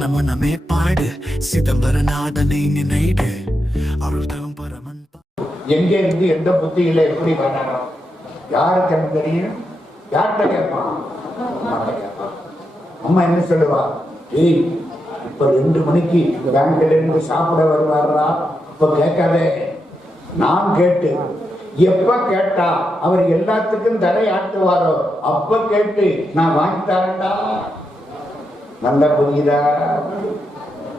நமனமே பாடு சிதம்பரநாதனை நினைடு அருள்தம் பரமன். எங்க இருந்து எந்த புத்தியில எப்படி பண்ணணும் யாருக்கு எனக்கு தெரியும்? யார்கிட்ட கேட்பான்? அம்மாட்ட கேட்பான். அம்மா என்ன சொல்லுவா? ஏய், இப்ப 2 மணிக்கு பேங்க்ல இருந்து சாப்பிட வருவாரா? இப்ப கேட்காதே. நான் கேட்டு எப்ப கேட்டா அவர் எல்லாத்துக்கும் தடை ஆட்டுவாரோ அப்ப கேட்டு நான் வாங்கி தரேன்டா. நல்ல புரியுதா?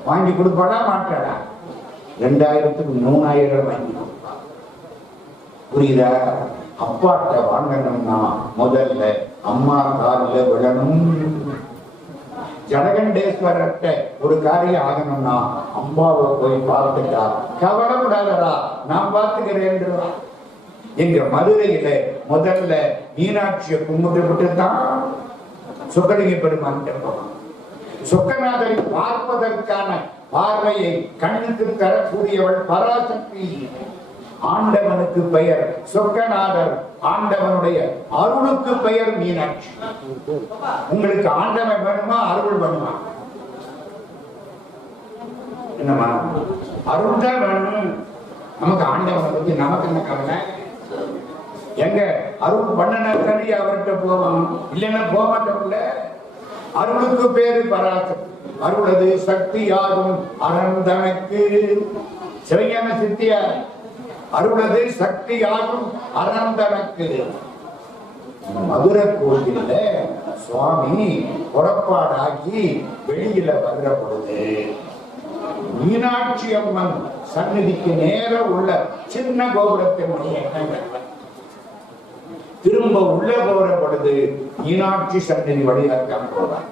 வாங்கி கொடுப்பாடா மாட்டாடா? 2000க்கு 3000 வாங்கி கொடுப்பா. புரியுதா? அப்பாட்ட வாங்கணும்னா முதல்ல அம்மா காலில் விழணும். ஜனகண்டேஸ்வரர்கிட்ட ஒரு காரியம் ஆகணும்னா அம்மாவை போய் பார்த்துட்டா கவலைப்படாதரா நான் பார்த்துக்கிறேன். எங்க மதுரையில முதல்ல மீனாட்சியை கும்பிட்டு தான் சொக்கலிங்க பெருமான் போவான். சொக்கநாதரை பார்ப்பதற்கான பார்வையை கண்ணுக்கு தரக்கூடியவள் பராசக்தி. ஆண்டவனுக்கு பெயர் சொக்கநாதர், ஆண்டவனுடைய அருளுக்கு பெயர் மீனாட்சி. உங்களுக்கு ஆண்டவன் வேணுமா அருள் வேணுமா? என்னமா அருள் தான் வேணும். நமக்கு ஆண்டவனை பத்தி நமக்கு என்ன கவலை? எங்க அருள் பண்ணனா சரி அவர்கிட்ட போவான், இல்லைன்னா போக மாட்டோம்ல. அருளுக்கு பேரு பராசக்தி. அருளது சக்தியாகும் அறந்தனக்கு. சிவஞான சித்தியார் அருளது சக்தியாகும் அறந்தனக்கு. மதுரை கோயில்ல சுவாமி புறப்பாடாகி வெளியில வர்ற பொழுது மீனாட்சி அம்மன் சந்நிதிக்கு நேர உள்ள சின்ன கோபுரத்தின் திரும்ப உள்ள போற பொழுது மீனாட்சி சந்நிதி வழியாக போறார்.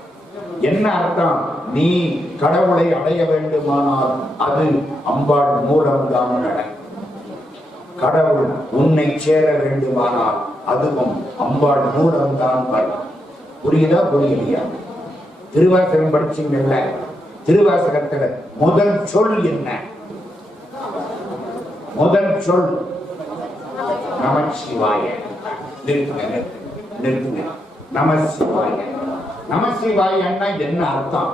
என்ன அர்த்தம்? நீ கடவுளை அடைய வேண்டுமானால் அது அம்பாள் மூலம்தான் நடக்கும். கடவுள் உன்னை சேர வேண்டுமானால் அதுவும் அம்பாள் மூலம்தான் வரும். புரியுதா புரியலையா? திருவாசகம் படிச்சீங்கல்ல, திருவாசகத்துல முதல் சொல் என்ன? முதல் சொல் நமச்சிவாய. நிறுத்துங்க. நமசிவாய. நமசிவாயன்னா என்ன அர்த்தம்?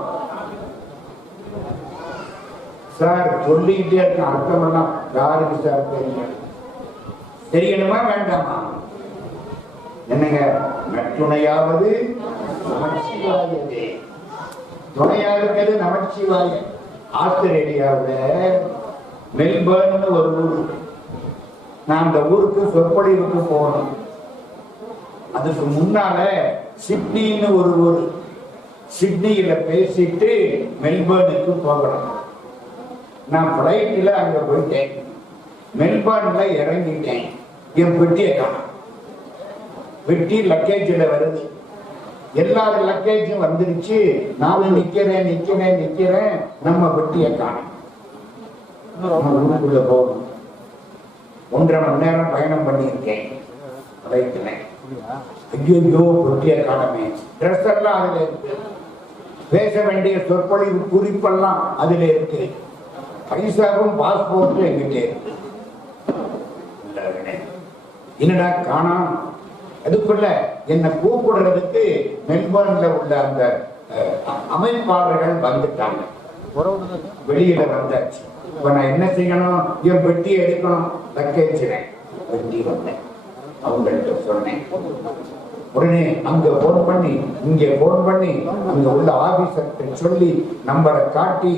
சார் சொல்லிக்கிட்டே இருக்க அர்த்தம் எல்லாம் யாருக்கு சார் தெரியும்? தெரியணுமா வேண்டாமா? என்னங்க, நற்றுணையாவது நமச்சிவாயதே. துணையாக இருக்கிறது நமச்சிவாய. ஆஸ்திரேலியாவில் மெல்பர்ன் ஒரு ஊர். நான் அந்த ஊருக்கு சொற்பொழிவுக்கு போகணும். அதுக்கு முன்னால சிட்னின்னு ஒரு ஊர். சிட்னியில பேசிட்டு மெல்பர்னுக்கு போகணும். நான் பிளைட்ல அங்க போயிட்டேன். மெல்பர்ன்ல இறங்கிட்டேன். என் பெட்டியை காணும். பெட்டி லக்கேஜில் வருது. எல்லாரும் லக்கேஜும் வந்துருச்சு. நானும் நிக்கிறேன். நம்ம பெட்டியை காணும். ஊருக்குள்ள போகணும். 1.5 மணி நேரம் பயணம் பண்ணியிருக்கேன் பிளைட்ல. ஐயோ பெட்டியை காணமே. ட்ரெஸ் எல்லாம் அதுல இருக்கு. பேச வேண்டிய சொற்பொழிவு குறிப்பெல்லாம் அதுல இருக்கு. பைசாவும் பாஸ்போர்ட்டும் எங்கிட்டே இருக்கு. என்னடா காணாம்? அதுக்குள்ள என்ன கூப்பிடுறதுக்கு மெல்பர்ன்ல உள்ள அந்த அமைப்பாளர்கள் வந்துட்டாங்க. வெளியில வந்தாச்சு. இப்ப நான் என்ன செய்யணும்? என் பெட்டியை எடுக்கணும். லக்கேஜினேன் பெட்டி வந்தேன். அவங்கள்ட்ட சொன்னேன். உடனே அங்க போன் பண்ணி இங்க போன் பண்ணி அங்க உள்ள ஆபீசர்கிட்ட சொல்லி நம்பரை காட்டி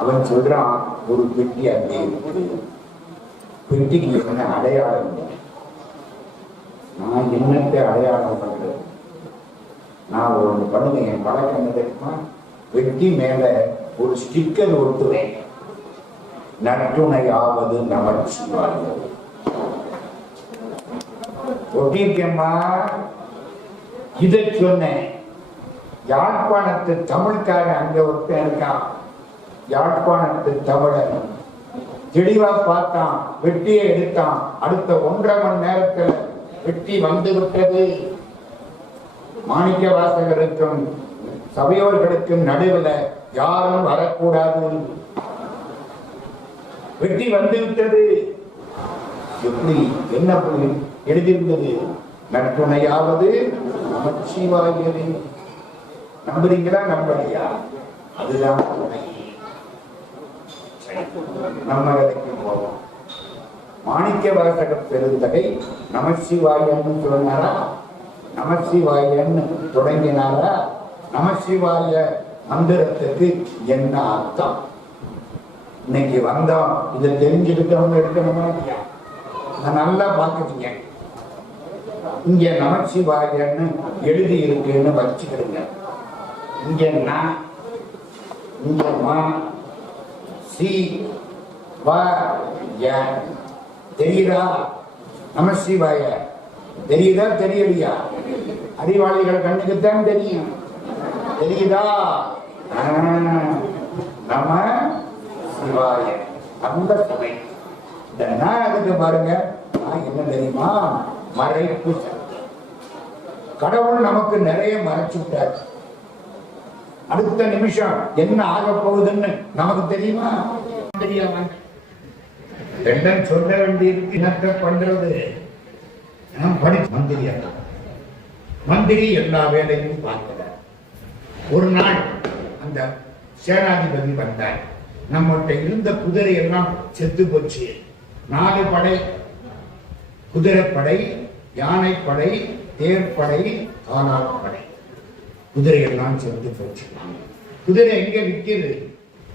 அவன் சொல்றான், ஒரு பெட்டி அங்கே இருக்கு. பெட்டிக்கு என்ன அடையாளம்? நான் என்னத்தை அடையாளம் பண்றது? நான் ஒன்று பண்ணுவேன். என் பழக்கம் என்ன தெரியுமா? பெட்டி மேல ஒரு ஸ்டிக்கர் ஒட்டுவேன். நற்றுணையாவது நமச்சிவாய. ஒட்டிருக்கேம்மா. இதை சொன்னேன். யாழ்ப்பாணத்து தமிழ்காரன் அங்க ஒருத்தன் இருக்கான். யாழ்ப்பாணத்து தமிழன் தெளிவா பார்த்தான். வெட்டியை எடுத்தான். அடுத்த 1.5 மணி நேரத்தில் வெட்டி வந்து விட்டது. மாணிக்க வாசகருக்கும் சபையோர்களுக்கும் நடுவில் யாரும் வரக்கூடாது. வெற்றி வந்து விட்டது. எப்படி என்ன எழுதியிருந்தது? நற்றுணையாவது நமச்சிவாயவே. நம்புறீங்களா நம்பலையா? அதுதான் துணை. நம்ம கதைக்கு போவோம். மாணிக்க வாசக பெருந்தகை நமசிவாயன்னு சொன்னாரா? நமசிவாயன்னு தொடங்கினாரா? நமசிவாய மந்திரத்துக்கு என்ன அர்த்தம்? இன்னைக்கு வந்தோம், இதை தெரிஞ்சுக்கிட்டவங்க இருக்கணுமா? நல்லா பார்க்குறீங்க. இங்க நமசிவாயன்னு எழுதி இருக்குன்னு வச்சுக்கிடுங்க. இங்க நான், இங்க மா, சி, வ, ய. தெரியுதா? நமசிவாய தெரியுதா தெரியலையா? அறிவாளிகள் கண்ணுக்குத்தான் தெரியும். தெரியுதா? நம சிவாய. அந்த சபை அதுக்கு பாருங்க, என்ன தெரியுமா? மறைப்பு சக்தி. கடவுள் நமக்கு நிறைய மறைச்சு விட்டார். அடுத்த நிமிஷம் என்ன ஆக போகுதுன்னு நமக்கு தெரியுமா? தெரியாம சொல்ல வேண்டியிருக்கு. என்ன பண்றது? மந்திரி எல்லா வேலையும் பார்க்கிறார். ஒரு நாள் அந்த சேனாதிபதி வந்தார். நம்மகிட்ட இருந்த குதிரை எல்லாம் செத்து போச்சு. 4 படை, குதிரைப்படை, யானைப்படை, தேர்ப்படை, காலாட்படை. குதிரை எல்லாம் செத்து போச்சு. குதிரை எங்க விற்கிறது?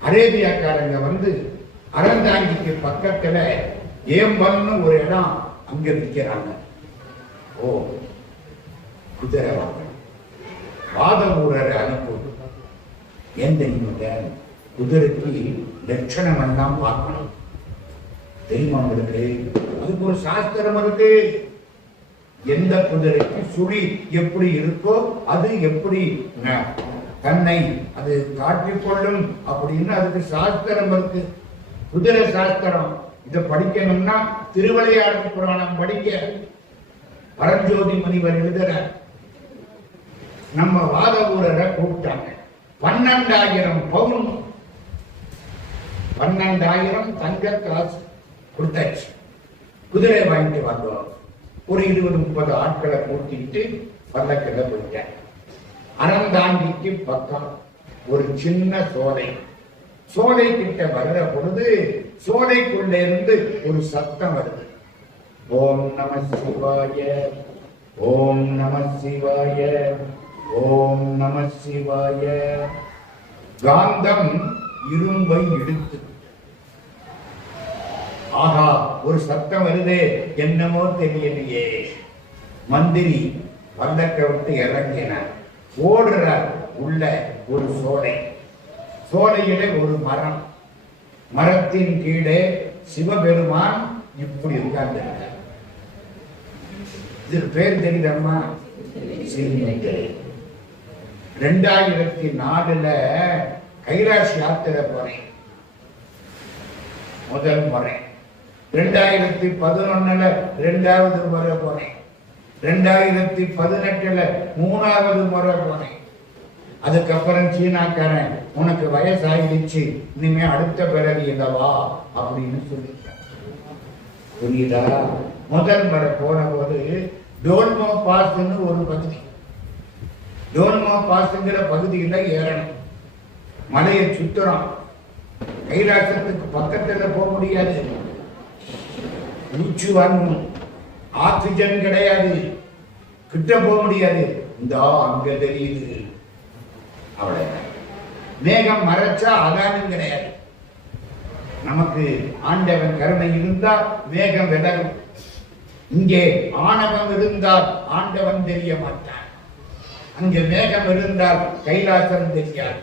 அரேபியாக்காரங்க வந்து அறந்தாங்கிக்கு பக்கத்துல ஏம்பல்னு ஒரு இடம், அங்க விற்கிறாங்க. ஓ, குதிரை வாத ஊரரை அனுப்பும். ஏன் தெரியுங்க? குதிரைக்கு லட்சணம் எல்லாம் பார்க்கணும். தெரியுமா உங்களுக்கு? அதுக்கு ஒரு சாஸ்திரம் இருக்கு. எந்த குதிரைக்கு சுழி எப்படி இருக்கோ அது எப்படி தன்னை அது காட்டிக்கொள்ளும் அப்படின்னு அதுக்கு சாஸ்திரம் இருக்கு. குதிரை சாஸ்திரம். இதை படிக்கணும்னா திருவிளையாடல் புராணம் படிக்க. பரஞ்சோதி முனிவர் எழுதுற. நம்ம வாத ஊரரை கூப்பிட்டாங்க. 12,000 பவுன், 12,000 தங்க காசு கொடுத்தாச்சு. குதிரை வாங்கிட்டு வந்தோம். ஒரு 20-30 ஆட்களை கூட்டிட்டு பல்லக்கில போயிட்டேன். அறந்தாங்கிக்கு பக்கம் ஒரு சின்ன சோலை. சோலை கிட்ட வர்ற பொழுது சோலைக்குள்ள இருந்து ஒரு சத்தம் வருது. ஓம் நம சிவாய, ஓம் நம சிவாய, ஓம் நம சிவாய. காந்தம் இரும்பை இழுத்து. ஆஹா, ஒரு சத்தம் வருதே, என்னமோ தெரியலையே. மந்திரி பல்லக்க விட்டு இறங்கினார். ஓடுறார். உள்ள ஒரு சோலை. சோலையில ஒரு மரம். மரத்தின் கீழே சிவபெருமான் இப்படி உட்கார்ந்திருக்கார். இது பேர் தெரியுதம்மா? 2004 கைலாஷ் யாத்திரை போனேன் முதல் முறை. 2011 2வது முறை போனேன். 2018 3வது முறை போனேன். அதுக்கப்புறம் சீனாக்காரன், உனக்கு வயசாயிடுச்சு, இனிமே அடுத்த பிறவி இல்லவா அப்படின்னு சொல்லிட்டான். புரியுதா? முதல் முறை போன போது டோல்மோ பாஸ்ன்னு ஒரு பகுதி. டோல்மோ பாஸ்ங்கிற பகுதியில ஏறணும். மலையை சுத்துறோம். கைலாசத்துக்கு பக்கத்துல போக முடியாது. மூச்சு வரணும். ஆக்சிஜன் கிடையாது. கிட்ட போக முடியாது. இந்த அங்க தெரியுது. அவ்வளவு மேகம் மறைச்சா அதானும் கிடையாது. நமக்கு ஆண்டவன் கருணை இருந்தால் மேகம் விலகும். இங்கே ஆணவம் இருந்தால் ஆண்டவன் தெரிய மாட்டான். அங்கே மேகம் இருந்தால் கைலாசம் தெரியாது.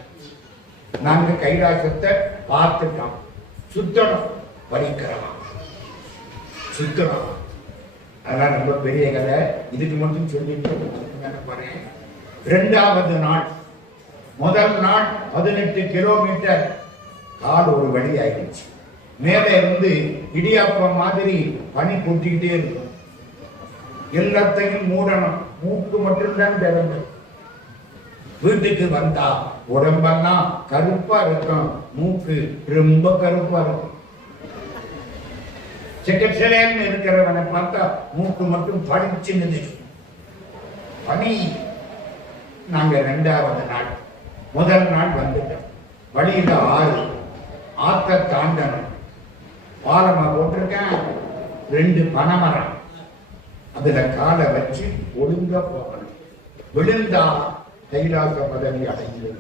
நாங்க கைலாசத்தை பார்த்துட்டோம். சுத்தணும், படிக்கிறோம், சுத்தணும். அதெல்லாம் ரொம்ப பெரிய கதை. இதுக்கு மட்டும் சொல்லிட்டு போறேன். 2வது நாள், முதல் நாள் 18 கிலோமீட்டர் கால் ஒரு வழி ஆயிடுச்சு. மேலே இருந்து இடியாப்பம் மாதிரி பனி கொட்டிக்கிட்டே இருக்கும். எல்லாத்தையும் மூடணும். மூக்கு மட்டும்தான் திறந்து. வீட்டுக்கு வந்தா உடம்பெல்லாம் கருப்பா இருக்கும். மூக்கு ரொம்ப கருப்பா இருக்கும். செக்கச்சேன்னு இருக்கிறவனை பார்த்தா மூக்கு மட்டும் படிச்சுன்னு பனி. நாங்க 2வது நாள், முதல் நாள் வந்துட்டோம். வழியில ஆத்த தாண்டணும். பாலமா போட்டிருக்கேன், 2 பனைமரம். அதுல காலை வச்சு ஒழுங்கா போகணும். விழுந்தா கைலாச பதவி அடைஞ்சு.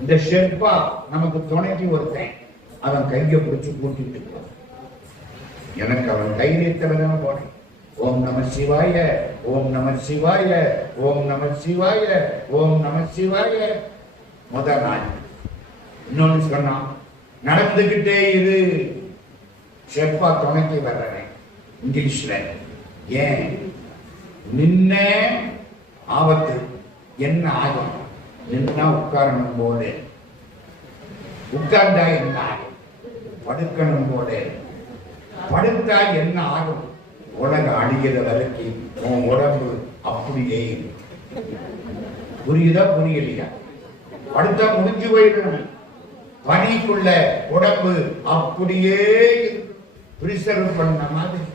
இந்த ஷெர்பா நமக்கு துணைக்கு ஒருத்தன், அவன் கையை பிடிச்சு கூட்டிட்டு எனக்கு அவன் தைரியத்துல போனேன். ஓம் நம சிவாய, ஓம் நம சிவாய, ஓம் நம சிவாய, ஓம் நம சிவாய. முதல் நாள். இன்னொன்னு சொன்னான், நடந்துகிட்டே இரு, ஷெர்பா துணைக்கு வர்றேன் இங்கிலீஷ்ல. ஏன் நின்ன ஆபத்து என்ன ஆகும்? நின்னா உட்காரணும் போல, உட்கார்ந்தா என்ன ஆகும்? படுக்கணும் போல, படுத்தா என்ன ஆகும்? உலக அழிகிற வரைக்கும் உன் உடம்பு அப்படியே. புரியுதா புரியலையா? படுத்தா முடிஞ்சு போயிடணும். பனிக்குள்ள உடம்பு அப்படியே பிரிசர்வ் பண்ண மாதிரி.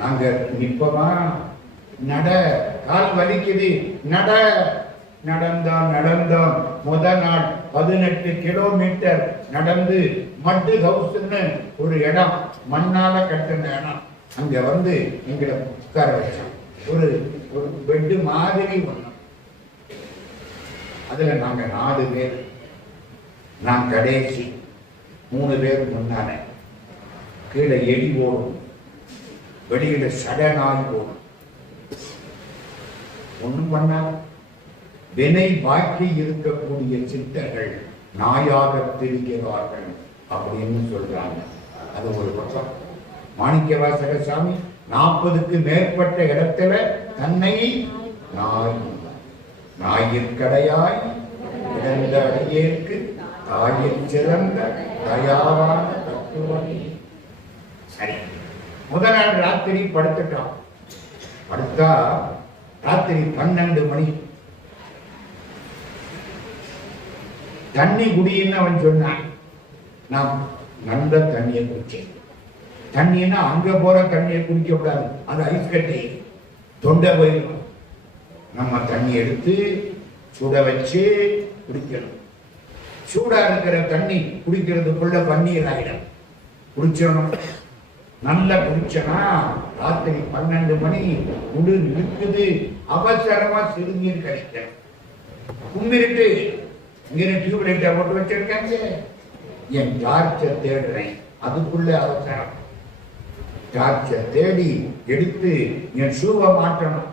நாங்க நிப்பமா, நட, கால் வலிக்குது, நட. நடந்தோம். முதல் நாள் 18 கிலோமீட்டர் நடந்து மட்டு ஹவுஸ்ன்னு ஒரு இடம், மண்ணால கட்டின இடம். அங்க வந்து எங்களை உட்கார வச்சோம். ஒரு பெட்டு மாதிரி ஒண்ணு. அதுல நாங்க 4 பேர். நான் கடைசி, 3 பேர் முன்னால. கீழே எலி ஓடும், வெளியில சடனாய் ஓடும். ஒண்ணும் பண்ணாத. வினை பாக்கி இருக்கக்கூடிய சித்தர்கள் நாயாக திரிகிறார்கள் அப்படின்னு சொல்றாங்க. அது ஒரு பக்கம். மாணிக்கவாசக சாமி 40க்கு மேற்பட்ட இடத்துல தன்னை நாயிற்கடையாய் இழந்த அடியேற்கு தாயில் சிறந்த தயாவான தத்துவமே. சரி, முதல் நாள் ராத்திரி படுத்துட்டான். படுத்தா ராத்திரி 12 மணி. தண்ணி குடின்னு அவன் சொன்னான். நான் நல்ல தண்ணியை குடிச்சேன். தண்ணின்னா அங்க போற தண்ணியை குடிக்க கூடாது, அது ஐஸ் கட்டி தொண்டை போயிடும். நம்ம தண்ணி எடுத்து சுட வச்சு குடிக்கணும். சூடா இருக்கிற தண்ணி குடிக்கிறதுக்குள்ள பன்னீர் ஆயிடும். குடிச்சணும். நல்லா குடிச்சனா ராத்திரி 12 மணி குளிர் இருக்குது. அவசரமா சிறுநீர் கழிக்கிறேன். கும்பிட்டு இங்க டியூப் லைட்டை போட்டு வச்சிருக்காங்க. என் டார்ச்சை தேடுறேன். அதுக்குள்ள அவசரம். டார்ச்சை தேடி எடுத்து என் ஷூவை மாற்றணும்.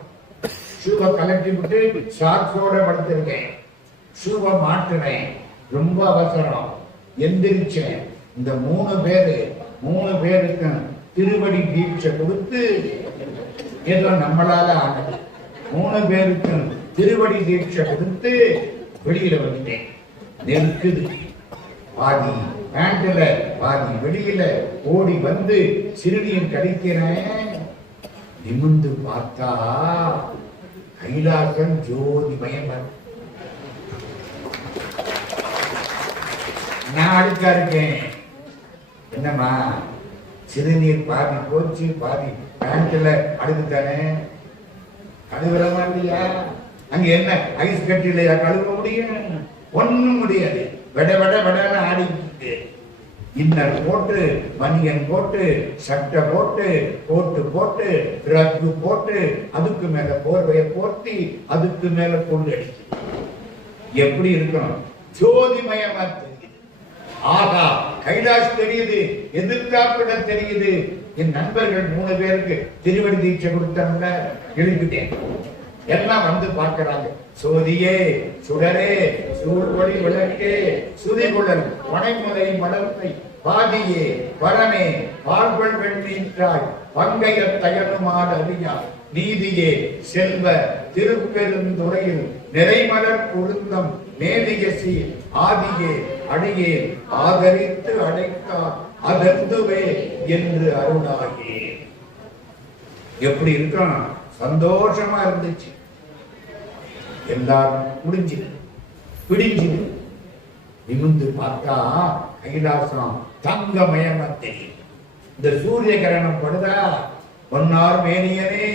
ஷூவை கலட்டி விட்டு ஷார்ட்ஸோட படுத்திருக்கேன். ஷூவை மாற்றுறேன். ரொம்ப அவசரம். எந்திரிச்சேன். இந்த 3 பேருக்கு திருவடி தீட்சை கொடுத்து, ஏதோ நம்மளால ஆனது. 3 பேருக்கு திருவடி தீட்சை கொடுத்து வெளியில வந்துட்டேன். நெருக்குது. பாதி பேண்ட்ல பாதி வெளியில ஓடி வந்து சிறுநீர் கழிக்கிறேன். நிமிர்ந்து பார்த்தா கைலாசம் ஜோதிமயம். நான் அழுக்கா இருக்கேன். என்னம்மா, சிறுநீர் பாதி போச்சு, பாதி பேண்ட்ல அழுதுதானே. கழுவுறமா இல்லையா? அங்க என்ன ஐஸ் கட்டி இல்லையா? கழுவ முடியும்? ஒண்ணும் முடியாது. வெட வெட வெடன்னு ஆடிக்கிட்டு இன்னர் போட்டு, பனியன் போட்டு, சட்டை போட்டு, போட்டு போட்டு, ரக்கு போட்டு, அதுக்கு மேல போர்வையை போட்டி, அதுக்கு மேல கொண்டு அடிச்சு எப்படி இருக்கணும்? ஜோதிமயமா தெரியுது. ஆகா, கைலாஷ் தெரியுது, எதிர்காப்பிட தெரியுது. என் நண்பர்கள் 3 பேருக்கு திருவடி தீட்சை கொடுத்தாங்க. எழுப்பிட்டேன். எல்லாம் வந்து பார்க்கிறாங்க. சோதியே, சுடரே, சூழ்வொளி விளக்கே, சுதிகுழல் பனைமுலை மலர்த்தை பாதியே, வரமே, பார்வல் வெண்ணீற்றாய், பங்கைய தயனுமாட அறியா, நீதியே, செல்வ திருப்பெருந்துறையில் நிறைமலர் பொருந்தம் மேதியசி ஆதியே, அடியே ஆதரித்து அடைத்தார் அதந்துவே என்று அருளாயே. எப்படி இருக்கான்? சந்தோஷமா இருந்துச்சு. எல்லாரும் முடிஞ்சு பிடிஞ்சு நிமிந்து பார்த்தா கைலாசம் தங்கமயமத்தை. இந்த சூரிய கிரணம் படுதா பொன்னார் மேனியனே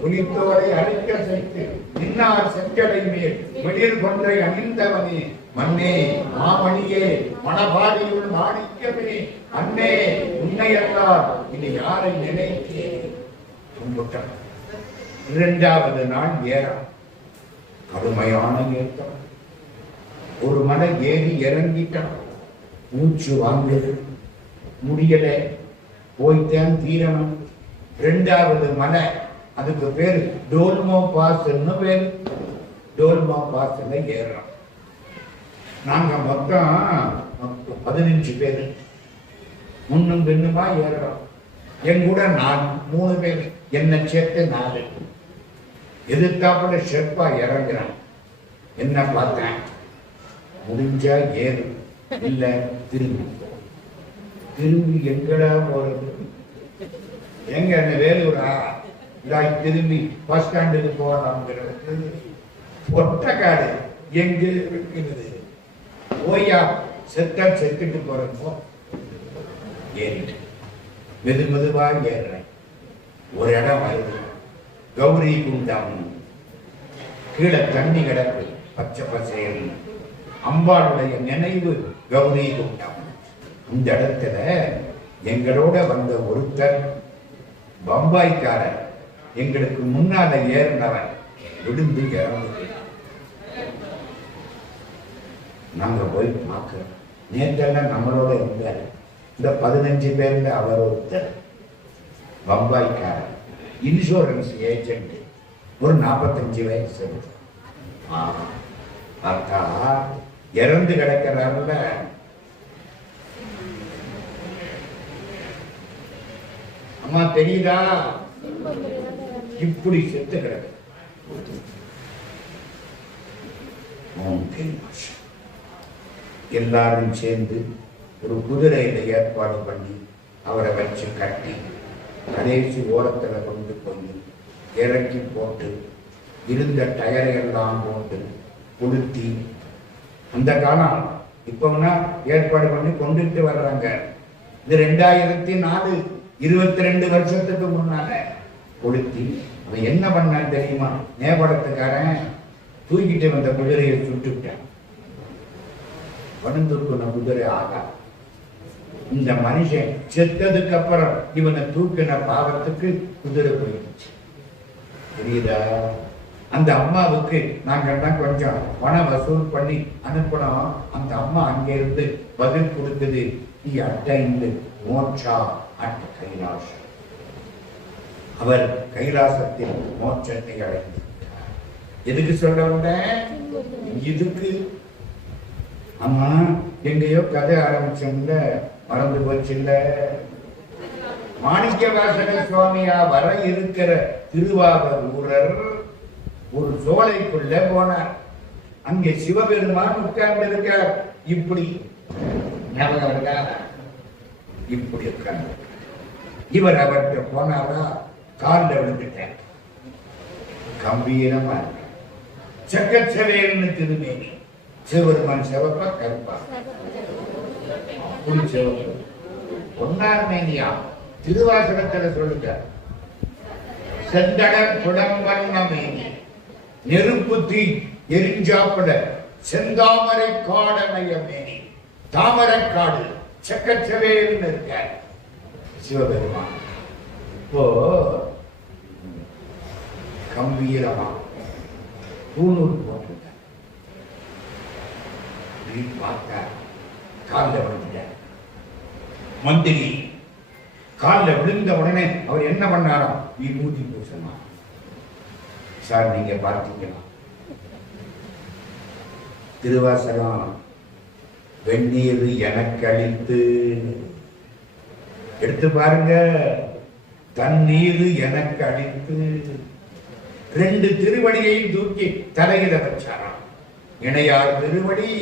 புலித்தோரை அழிக்க செய்து நின்னார் செஞ்சடை மேல் வெளியில் கொன்றை அணிந்தவனே மண்ணே மாமணியே மணபாடியுள் மாணிக்கமே அண்ணே உன்னையல்லார் இனி யாரை நினைத்தே கும்பிட்டான். 2வது நாள் ஏறம், கடுமையான ஏற்றம். ஒரு மலை ஏறி இறங்கிட்டான். மூச்சு வாங்குது, முடியல, போய்த்தான் தீரணும். 2வது மலை, அதுக்கு பேரு டோல்மோ பாஸ் பேரு. டோல்மோ பாஸ்ல ஏறோம். நாங்க மொத்தம் 15 பேரு முன்னும் பின்னுமா ஏறோம். என் கூட 3 பேர், என்ன சேர்த்து 4. எதிர்த்தாப்புல ஷெர்பா இறங்குறான். என்ன பார்த்தேன், முடிஞ்சா ஏறு, இல்ல திரும்பி எங்கடா போறது? எங்க அந்த வேலூரா? திரும்பி பஸ் ஸ்டாண்டுக்கு போறாங்கிறது. ஒட்டக்காடு எங்க இருக்கிறது? ஓய்யா செத்துட்டு போறப்போ ஏறிட்டு மெதுவா ஏறுறேன். ஒரு இடம் வருது, கௌரி குண்டம். கீழே தண்ணி கிடக்கு, பச்சை பசேல். அம்பாளுடைய நினைவு கௌரி குண்டம். இந்த இடத்துல எங்களோட வந்த ஒருத்தர் பம்பாய்க்காரர், எங்களுக்கு முன்னால ஏறினவன் விழுந்து இறந்து. நாங்க போய் பார்க்கிறோம். நேற்றெல்லாம் நம்மளோட இருந்தார். இந்த 15 பேர்ல அவர் ஒருத்தர் பம்பாய்க்காரர், இன்சூரன்ஸ் ஏஜென்ட். ஒரு 45 வயசு. பார்த்தா இறந்து கிடக்கிறாருல. அம்மா தெரியுதா? இப்படி செத்து கிடக்கு. எல்லாரும் சேர்ந்து ஒரு குதிரையில ஏற்பாடு பண்ணி அவரை வச்சு கட்டி கடைசி ஓரத்துல கொண்டு போய் இறக்கி போட்டு இருந்த டயரை எல்லாம் போட்டு கொளுத்தி, அந்த காலம் இப்போனா ஏற்பாடு பண்ணி கொண்டுட்டு வர்றாங்க. இது 2004, 22 வருஷத்துக்கு முன்னால கொளுத்தி. அவன் என்ன பண்ணான்னு தெரியுமா? நேபாளத்துக்காரன் தூக்கிட்டு வந்த குதிரையை சுட்டுட்டான். வனந்துக்குன குதிரை ஆகா. இந்த மனுஷன் செத்ததுக்கு அப்புறம் இவனை தூக்கின பாவத்துக்கு குதிரை போயிடுச்சு. தெரியுதா? அந்த அம்மாவுக்கு நாங்கள்லாம் கொஞ்சம் பணம் வசூல் பண்ணி அனுப்பணும். அந்த அம்மா அங்கிருந்து பதில் கொடுத்தது, நீ அட்டைந்து மோட்சா அட் கைலாசம். அவர் கைலாசத்தில் மோட்சத்தை அடைந்து. எதுக்கு சொல்ல வந்தேன்? இதுக்கு. ஆமா, எங்கேயோ கதை ஆரம்பிச்சோம்ல, மறந்து போச்சுல்ல. மாணிக்க வாசக சுவாமியா வர இருக்கிற திருவாவூரர் ஒரு சோலைக்குள்ள போனார். அங்கே சிவபெருமான் உட்கார்ந்து இருக்கார். இப்படி ஞாபகம் இருக்கா? இப்படி உட்கார்ந்து. இவர் அவர்கிட்ட போனாரா, காலில் விழுந்துட்டார். கம்பீரமா இருக்க சக்கச்சவேல்னு திருமேனி. சிவபெருமான் சிவப்பா கருப்பா? சிவப்பு பொன்னார் மேனியா? திருவாசகத்துல சொல்லுங்க, செந்தட குடம்பண்ண மேனி, நெருப்பு தீ எரிஞ்சாப்பட செந்தாமரை காடமைய மேனி. தாமரை காடு சக்கச்சவேல்னு இருக்க சிவபெருமான். இப்போ கம்பீரமா பூணூல் போட்டு பார்த்தா காலில் விழுந்துட்டார். மந்திரி காலில் விழுந்த உடனே அவர் என்ன பண்ணாராம்? விபூதி பூசணா. சார் நீங்க பார்த்தீங்களா? திருவாசகம் வெந்நீர் எனக்கு அளித்து, எடுத்து பாருங்க, தண்ணீர் எனக்கு அளித்து. 2 திருவடியையும் தூக்கி தலையில வச்சாராம். இணையார் திருவடி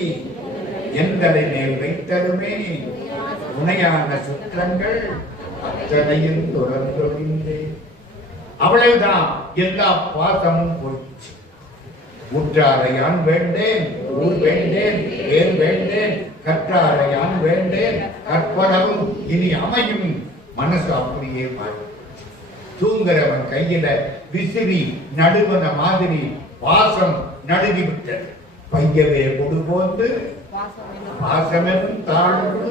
எந்தலை மேல் வைத்தலுமே துணையான சுற்றங்கள் அத்தனையும் தொடர்ந்தொழிந்தே. அவ்வளவுதான், எல்லா பாசமும் போயிடுச்சு. உற்றாரையான் வேண்டேன், ஊர் வேண்டேன், வேர் வேண்டேன், கற்றாரையான் வேண்டேன் கற்பனவும் இனி அமையும். மனசு அப்படியே மாறி தூங்குறவன் கையில விசிறி நடுவன மாதிரி வாசம் நடுவி விட்டது. பையவே கொடுபோந்து வாசமெனும் தாழ்வு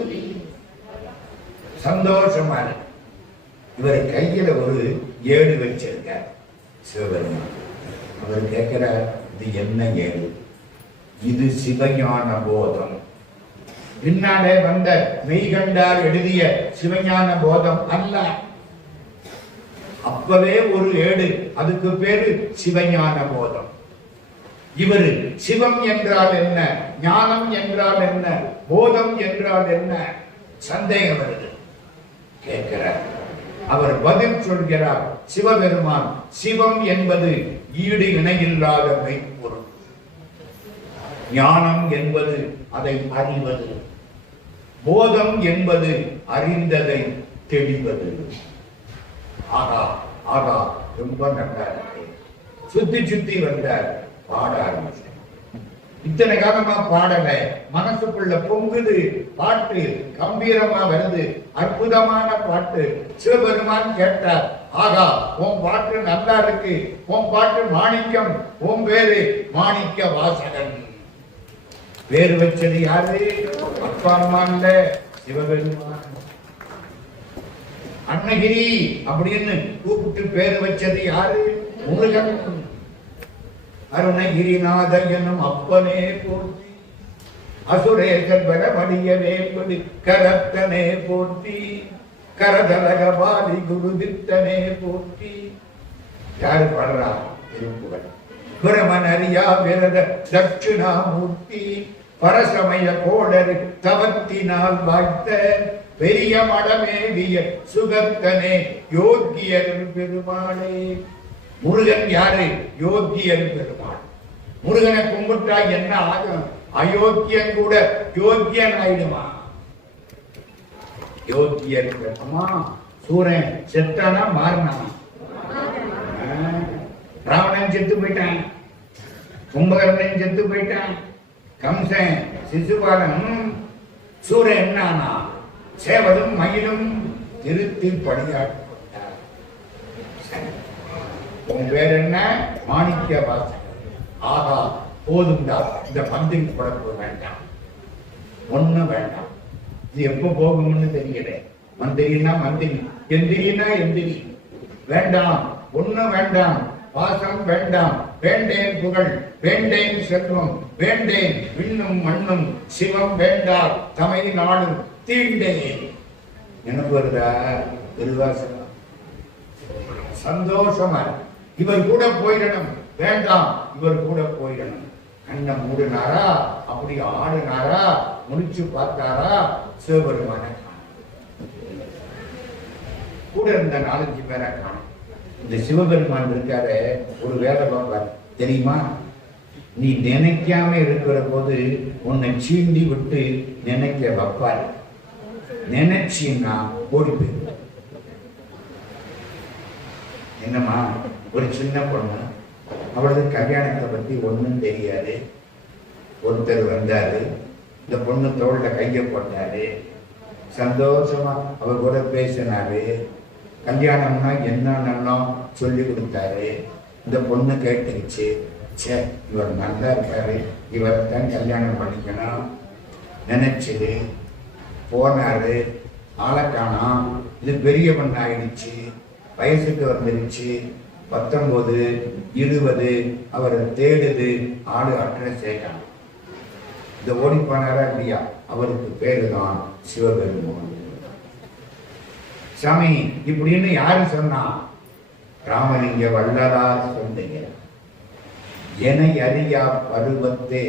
சந்தோஷமா இவர் கையில ஒரு ஏடு வச்சிருக்கார் சிவபெருமான். அவர் கேட்கிறார், இது என்ன ஏடு? இது சிவஞான போதம். பின்னாலே வந்த மெய்கண்டார் எழுதிய சிவஞான போதம் அல்ல. அப்பவே ஒரு ஏடு, அதுக்கு பேரு சிவஞான போதம். இவர் சிவம் என்றால் என்ன, ஞானம் என்றால் என்ன, போதம் என்றால் என்ன சந்தேகம் வருது. கேட்கிறார். அவர் பதில் சொல்கிறார். சிவபெருமான், சிவம் என்பது ஈடு இணையில்லாத மெய்ப்பொருள். ஞானம் என்பது அதை அறிவது. போதம் என்பது அறிந்ததை தெளிவது. ஆகா ஆகா, ரொம்ப நல்லா இருக்கு. சுத்தி சுத்தி வந்தார், பாட ஆரம்பிச்சார். இத்தனை காலமா பாடல, மனசுக்குள்ள பொங்குது பாட்டு, கம்பீரமா வருது, அற்புதமான பாட்டு. சிவபெருமான் கேட்டார், ஆகா உன் பாட்டு நல்லா இருக்கு, உன் பாட்டு மாணிக்கம், உன் பேரு மாணிக்க வாசகன். பேரு வச்சது யாரு? அப்பா அம்மா இல்ல, சிவபெருமான். அன்னகிரி அப்படின்னு கூப்பிட்டு பேரு வச்சது யாரு? முருகன். அருணகிரிநாத என்னும் அப்பனே போற்றி, அசுரேசன் வரமடியவே கொடி கரத்தனே போற்றி, கரதலகபாலி குருதித்தனே போற்றி. யாரு பாடுறா? திருப்புகழ். பிரமன் அறியா விரத தட்சிணாமூர்த்தி, பரசமய கோடரு தவத்தினால் வாய்த்த பெரிய மடமேவிய சுகத்தனே யோகியர் பெருமாளே. முருகன் யாரு? யோகியர் பெருமாள். முருகனை கும்பிட்டா என்ன ஆகும்? அயோக்கியன் கூட யோக்கியன் ஆயிடுமா? யோகியர் பெருமா. சூரன் செத்தானா மாறினா? ராவணன் செத்து போயிட்டான், கும்பகர்ணன் செத்து போயிட்டான், கம்சன் சிசுபாலன். சூரன் என்ன ஆனா? சேவலும் மயிலும் திருத்தி படியாட்டார். உன் பேர் என்ன? மாணிக்க வாசகன். ஆகா போதும்டா, இந்த மந்திரி குழப்பு வேண்டாம், ஒண்ணு வேண்டாம். இது எப்ப போகும்னு தெரியல. மந்திரினா மந்திரி, எந்திரினா எந்திரி. வேண்டாம், ஒண்ணு வேண்டாம், வாசம் வேண்டாம். வேண்டேன் புகழ், வேண்டேன் செல்வம், வேண்டேன் விண்ணும் மண்ணும், சிவம் வேண்டாம் தமை நாளும் தீண்டேன். எனக்கு வருதா திருவாசகம்? சந்தோஷமா இவர் கூட போயிடணும். வேண்டாம், இவர் கூட போயிடணும். கண்ணை மூடினாரா, அப்படி ஆடினாரா, முடிச்சு பார்த்தாரா, சிவபெருமான கூட இருந்த 4-5 பேரை காணும். இந்த சிவபெருமான் இருக்காரு, ஒரு வேலை பார்ப்பார் தெரியுமா? நீ நினைக்காம இருக்கிற போது உன்னை சீண்டி விட்டு நினைக்க வைப்பார். நினைச்சின்னா ஓடி போயிரு. என்னம்மா, ஒரு சின்ன பொண்ணு, அவளது கல்யாணத்தை பத்தி ஒண்ணும் தெரியாது. ஒருத்தர் வந்தாரு, இந்த பொண்ணு தோல்ல கைய போட்டாரு, சந்தோஷமா அவ கூட பேசினாரு. கல்யாணம்னா என்னன்னா சொல்லி கொடுத்தாரு. இந்த பொண்ணு கேட்டுருச்சு, சே இவர் நல்லா இருக்காரு, இவர்தான் கல்யாணம் பண்ணிக்கணும் நினைச்சது. போனாரு, ஆளை காணோம். இது பெரிய பொண்ணு ஆயிடுச்சு, வயசுக்கு வந்துருச்சு, 19, 20. அவரை தேடுது, ஆளு அட்ரஸ் சேர்க்கான். இந்த ஓடி போனாரா இல்லையா? அவருக்கு பேரு தான் சிவபெருமான். சாமி இப்படின்னு யாரு சொன்னா? ராமலிங்க வள்ளலார் சொன்னீங்க. என்னை அறியா பருவத்தே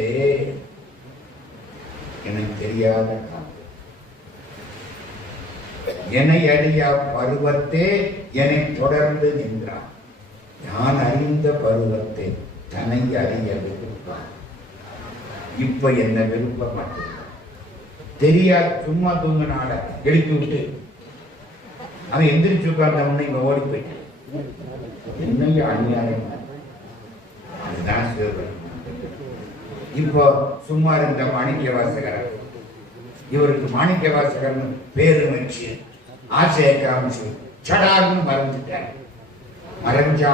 எனக்கு தெரியாத காலம், என்னை அறியா பருவத்தே என்னை தொடர்ந்து நின்றான். நான் அறிந்த பருவத்தை தன்னை அறிய விருப்பான். இப்ப என்ன விருப்ப மாட்டேன். தெரியாது, சும்மா தூங்கினால எழுப்பி விட்டு அவன் எந்திரிச்சு உட்கார்ந்தவன இங்க ஓடி போயிட்டான். என்னைய அநியாயம். அதுதான் சிவபெருமான். இப்போ சும்மா இருந்த மாணிக்க வாசகர் இவருக்கு மாணிக்க வாசகர்னு பேரு வச்சு ஆசையை காமிச்சு சடார்னு மறைஞ்சிட்டார். மறைஞ்சா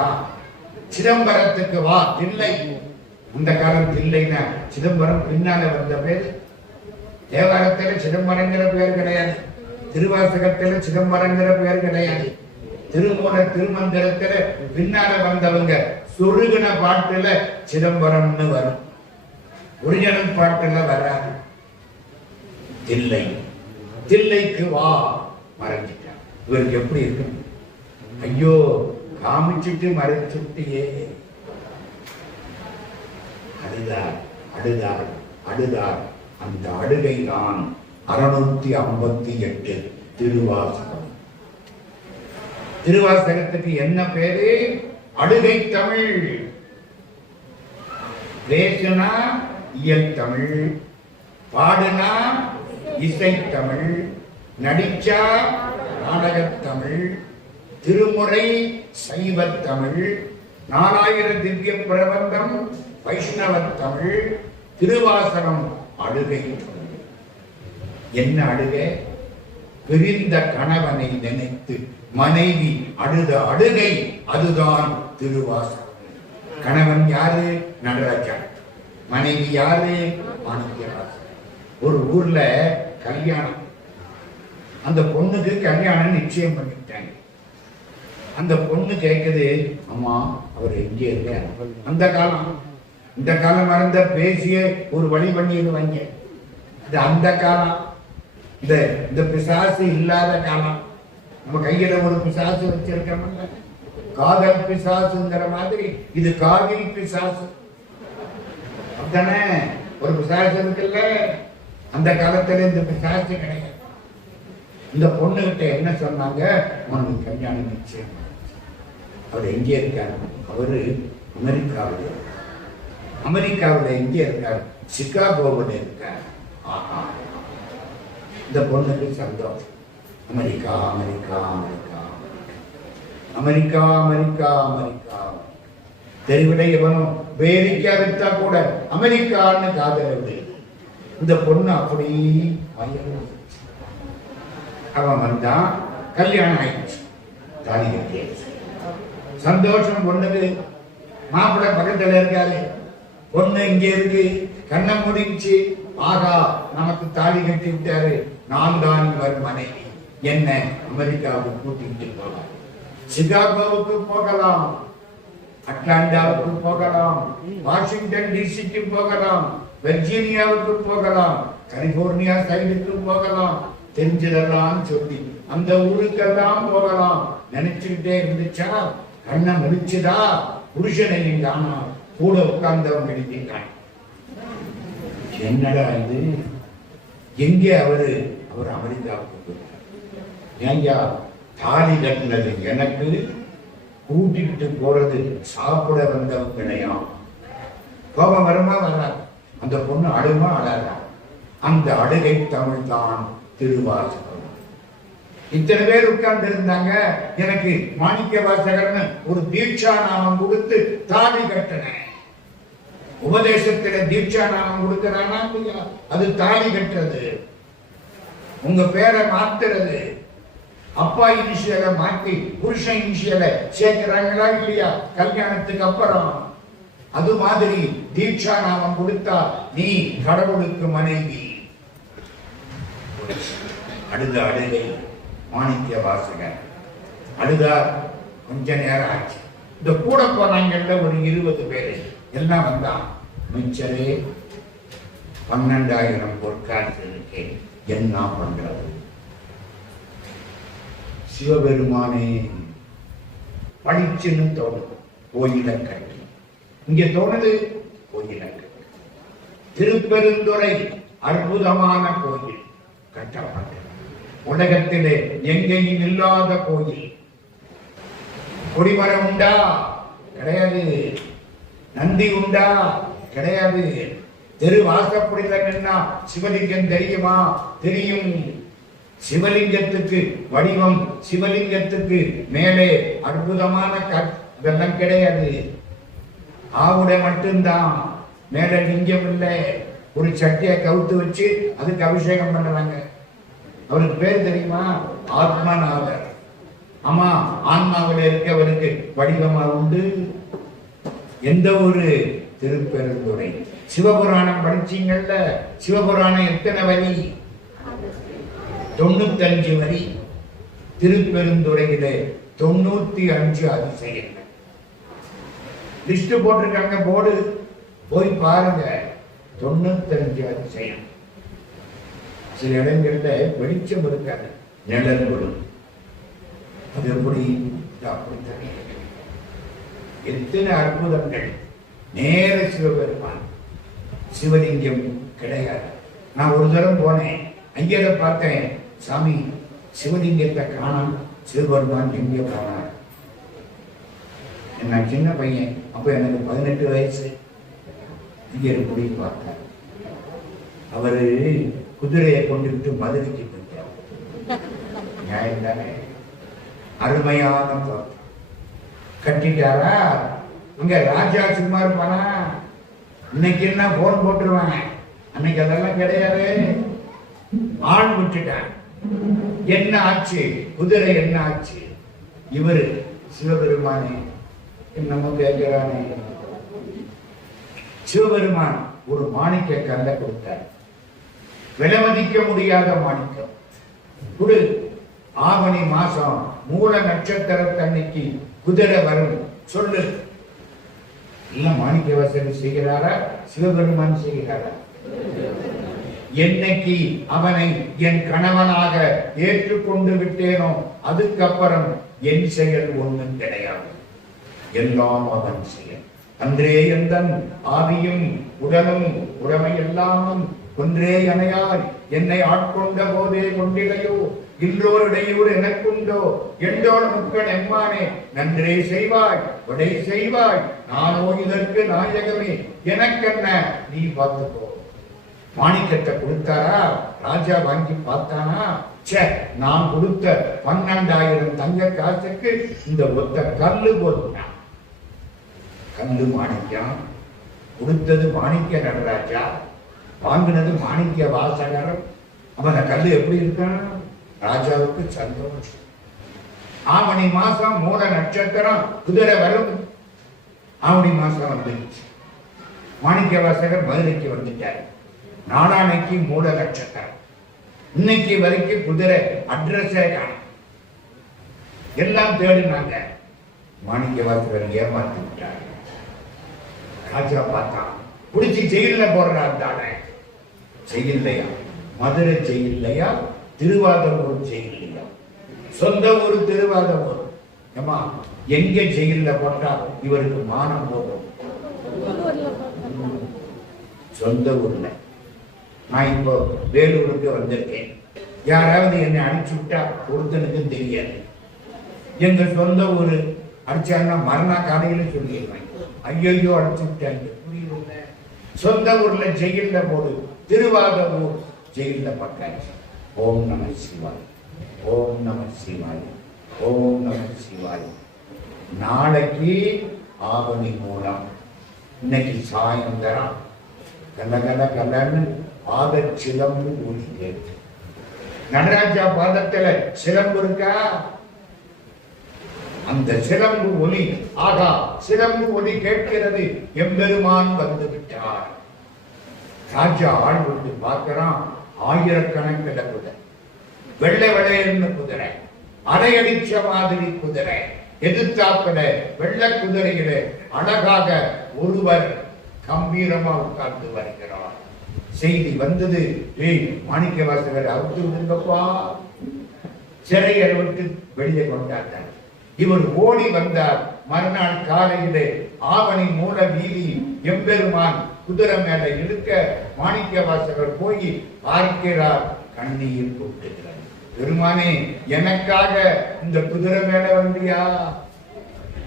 சிதம்பரத்துக்கு வா தில்லை. அந்த காலம் தில்லைன்னா சிதம்பரம் பின்னால வந்த பேர். தேவாரத்துல சிதம்பரங்கிற பேர் கிடையாது, திருவாசகத்துல சிதம்பரங்கிற பேர் கிடையாது. திருமூல திருமந்திரத்துல பின்னால வந்தவங்க சுருகின பாட்டுல சிதம்பரம்னு வரும், ஒரிஜினல் பாட்டுல வராது. தில்லை, தில்லைக்கு வா மறைஞ்சிட்டான். இவருக்கு எப்படி இருக்கு? ஐயோ காமிச்சிட்டு மறைச்சுட்டியே. அழுதார் அழுதார் அழுதார். அந்த அழுகை தான் 658 திருவாசகம். திருவாசகத்துக்கு என்ன பேரு? அழுகை தமிழ். பேசுனா இயல் தமிழ், பாடுனா இசை தமிழ், நடிச்சா நாடகத் தமிழ், திருமுறை சைவ தமிழ், 4000 திவ்ய பிரபந்தம் வைஷ்ணவ தமிழ், திருவாசகம் அழுகை தமிழ். என்ன அழுகை? பிரிந்த கணவனை நினைத்து மனைவி அழுத அழுகை, அதுதான் திருவாசகம். கணவன் யாரு? நடராஜா. மனைவி யாரு? மாணிக்கவாசகர். ஒரு ஊர்ல கல்யாணம், அந்த பொண்ணுக்கு கல்யாணம் நிச்சயம் பண்ணிட்டாங்க. அந்த பொண்ணு கேட்குது, அம்மா அவர் எங்கே இருக்க? அந்த காலம், இந்த காலம் மறந்த பேசிய ஒரு வழி பண்ணிடுவாங்க. இது அந்த காலம், இந்த பிசாசு இல்லாத காலம். நம்ம கையில ஒரு பிசாசு வச்சிருக்கோம்ல, காதல் பிசாசுங்கிற மாதிரி இது காதல் பிசாசு. அப்படித்தானே? ஒரு பிசாசு இருக்குல்ல, அந்த காலத்துல இந்த பிசாசு கிடையாது. இந்த பொண்ணுகிட்ட என்ன சொன்னாங்க? உனக்கு கல்யாணம் நிச்சயம். அவர் எங்கே இருக்காரு? அவரு அமெரிக்காவில். அமெரிக்காவில் எங்கே இருக்கார்? சிகாகோவில் இருக்கார். இந்த பொண்ணுக்கு சந்தோஷம். America America America America America America. தெருவிட எவனும் வேடிக்கை விட்டா கூட அமெரிக்கான்னு காதல். இந்த பொண்ணு அப்படி அவன் வந்தான், கல்யாணம் ஆயிடுச்சு, தாலி கட்டியாச்சு. சந்தோஷம் பொண்ணுக்கு. மாப்பிள்ளை பக்கத்துல இருக்காரு, பொண்ணு இங்க இருக்கு, கண்ணை முடிச்சு, ஆகா நமக்கு தாலி கட்டி விட்டாரு, நான் தான் இவர் மனைவி, என்ன அமெரிக்காவுக்கு கூட்டிட்டு போகலாம், சிகாகோவுக்கு போகலாம், அட்லாண்டாவுக்கு போகலாம், வாஷிங்டன் டிசிக்கு போகலாம், வெர்ஜீனியாவுக்கு போகலாம், கலிபோர்னியா சைடுக்கு போகலாம், தெரிஞ்சதெல்லாம் சொல்லி அந்த ஊருக்கெல்லாம் போகலாம் நினைச்சுக்கிட்டே இருந்துச்சா, கண்ணை முடிச்சுதா, புருஷனையும் காணா, கூட உட்கார்ந்தவங்க எழுதிட்டான். என்னடா இது? எங்கே அவரு அமெரிக்காவுக்கு போயிட்டார். ஏங்கயா தாலி கட்டினது எனக்கு, கூட்டிக்கிட்டு போறது சாப்பிட வந்தவங்களையும். கோபம் வருமா வராது? அந்த பொண்ணு அழுமா அழகா? அந்த அழுகை தமிழ் தான் திருவாசகம். இத்தனை பேர் உட்கார்ந்து இருந்தாங்க. எனக்கு மாணிக்க வாசகர்னு ஒரு தீட்சா நாமம் கொடுத்து தாலி கட்டினேன். உபதேசத்தில தீட்சா நாமம் கொடுக்கிறானா? அது தாலி கட்டுறது. உங்க பேரை மாத்துறது, அப்பா இனிஷியலை மாற்றி புருஷன் இனிஷியலை சேர்க்கிறாங்களா இல்லையா கல்யாணத்துக்கு அப்புறம்? அது மாதிரி தீட்சா நாமம் கொடுத்தா நீ கடவுளுக்கு மனைவி. அழுத அழுகை மாணிக்க வாசகர் அழுதார். கொஞ்ச நேரம் ஆச்சு. இந்த கூட போனாங்கல்ல ஒரு 20 பேரு எல்லாம் வந்தான். மிச்சரே 12,000 பொற்காசு இருக்கே, என்ன பண்றது? சிவபெருமானே படிச்சுன்னு தோணுது, கோயில கட்டி. இங்க தோணுது கோயில கட்டி. திருப்பெருந்துறை அற்புதமான கோயில் கட்டப்பட்டது. உலகத்திலே எங்கேயும் இல்லாத கோயில். கொடிமரம் உண்டா? கிடையாது. நந்தி உண்டா? கிடையாது. தெரு வாசப்படியில நின்னா சிவலிங்கம் தெரியுமா? தெரியும். சிவலிங்கத்துக்கு வடிவம், சிவலிங்கத்துக்கு மேலே அற்புதமான இதெல்லாம் கிடையாது. ஆவுட மட்டும்தான், மேல லிங்கம் இல்லை. ஒரு சட்டியை கவுத்து வச்சு அதுக்கு அபிஷேகம் பண்றாங்க. அவருக்கு பேர் தெரியுமா? ஆத்மநாதர். ஆமா, ஆன்மாவில் இருக்கவருக்கு வடிவமா உண்டு. எந்த ஒரு திருப்பெருந்துறை. சிவபுராணம் படிச்சீங்கல்ல? சிவபுராணம் எத்தனை வரி? 95 வரி. திருப்பெருந்துறையிலே 95 அதிசயங்கள் லிஸ்ட் போட்டிருக்காங்க. போர்டு போய் பாருங்க. 95 அதிசயம். சில இடங்கள்ல வெளிச்சம் இருக்காது, நிழல் விடும். அது எப்படி? அப்படி எத்தனை அற்புதங்கள். நேர சிவபெருமான். சிவலிங்கம் கிடையாது. நான் ஒரு தரம் போனேன், ஐயரை பார்த்தேன். சாமி, சிவலிங்கத்தை காணாம, சிவபெருமான் எங்கே போனார்? நான் சின்ன பையன், அப்ப எனக்கு 18 வயசு. ஐயர் போய் பார்த்தார். அவரு குதிரையை கொண்டுகிட்டு மதுரைக்கு போயிட்டார். நியாயம் தானே? அருமையான தோட்டம் கட்டிட்டாரா? அங்க ராஜா சும்மா இருப்பானா? இன்னைக்கு என்ன போன் போட்டுருவாங்க, அன்னைக்கு அதெல்லாம் கிடையாது. ஆள் விட்டுட்டான். என்ன ஆச்சு? குதிரை என்ன ஆச்சு? இவரு சிவபெருமானே என்னமோ கேட்கிறானே. சிவபெருமான் ஒரு மாணிக்க கல்லை கொடுத்தார். விலை மதிக்க முடியாத மாணிக்கம். குடு. ஆவணி மாசம் மூல நட்சத்திரத்தன்னைக்கு குதிரை வரும் சொல்லு. இல்ல மாணிக்க வாசகர் செய்கிறாரா, சிவபெருமான் செய்கிறாரா? என்னைக்கு அவனை என் கணவனாக ஏற்றுக்கொண்டு விட்டேனோ அதுக்கப்புறம் என் செயல் ஒன்றும் கிடையாது, எல்லாம் அவன் செயல். அன்றே எந்தன் ஆவியும் உடலும் உடமை எல்லாமும் ஒன்றே அணையாய் என்னை ஆட்கொண்ட போதே கொண்டிலையோ இன்றோர் இடையூறு எனக்குண்டோ என்றோர் முக்கன் எம்மானே நன்றே செய்வாய் உடை செய்வாய் நானோ இதற்கு நாயகமே எனக்கென்ன நீ பார்த்துக்கோ. மாணிக்கத்தை கொடுத்தாரா? ராஜா வாங்கி பார்த்தானா? நான் கொடுத்த 12,000 தங்க காசுக்கு இந்த ஒத்த கல்லு போதுனா. கல்லு மாணிக்கம். கொடுத்தது மாணிக்க நடராஜா, வாங்கினது மாணிக்க வாசகர். அவன் கல்லு எப்படி இருக்கான்? ராஜாவுக்கு சந்தோஷம். ஆவணி மாசம் மூல நட்சத்திரம் குதிரை வரும். ஆவணி மாசம் வந்துருச்சு. மாணிக்க வாசகர் மதுரைக்கு வந்துட்டார். நாளானைக்கு மூல நட்சத்திரம். இன்னைக்கு வரைக்கும் குதிரை அட்ரஸே காணும். எல்லாம் தேடினாங்க. மாணிக்க வாசகர் ஏமாத்தி விட்டார். ராஜா பார்த்தான், பிடிச்சி ஜெயில போடுறாரு. ஜெயில்லையா? மதுரை ஜெயில்லையா? திருவாதூர் ஜெயில்லையா? சொந்த ஊர் திருவாதூர். ஏமா எங்க ஜெயில போட்டா இவருக்கு மானம் போகும்? சொந்த ஊர்ல. நான் இப்போ வேலூருக்கு வந்திருக்கேன். யாராவது என்னை அடிச்சு விட்டா ஒருத்தனுக்கு தெரியாது. எங்க சொந்த ஊரு அடிச்சாங்கன்னா மரணா காலையில சொல்லிடுவேன், ஐயோ அடிச்சு விட்டாங்க. புரியுது? சொந்த ஊர்ல ஜெயில போடு. திருவாதூர் ஜெயில பட்டாச்சு. ஓம் நம சிவாய், ஓம் நம சிவாய், ஓம் நம சிவாய். நாளைக்கு ஆவணி மூலம். இன்னைக்கு சாயந்தரம் கல்ல கல்ல கல்லன்னு பாத சிலம்பு ஒளி கேட்டு. நடராஜா பாதத்துல சிலம்பு இருக்கா? அந்த சிலம்பு ஒளி, ஆகா சிலம்பு ஒளி கேட்கிறது, எம்பெருமான் வந்து விட்டார். ராஜா ஆள் விட்டு பார்க்கிறான். ஆயிரக்கணக்கில் குதிரை, வெள்ளை வெள்ளையன்னு குதிரை, அலையடிச்ச மாதிரி குதிரை. எதிர்த்தாப்புல வெள்ளை குதிரையில அழகாக ஒருவர் கம்பீரமா உட்கார்ந்து வருகிறார். செய்தி வந்தது, மாணிக்க வாசகர் அவுத்து விடுங்கப்பா. சிறையை விட்டு வெளியே கொண்டாட்டார். இவர் ஓடி வந்தார். மறுநாள் காலையிலே ஆவணி மூல வீதி எம்பெருமான் குதிரை மேல இழுக்க மாணிக்க வாசகர் போய் பார்க்கிறார். கண்ணீர் கொட்டுகிறார். பெருமானே, எனக்காக இந்த குதிரை மேல வந்தியா?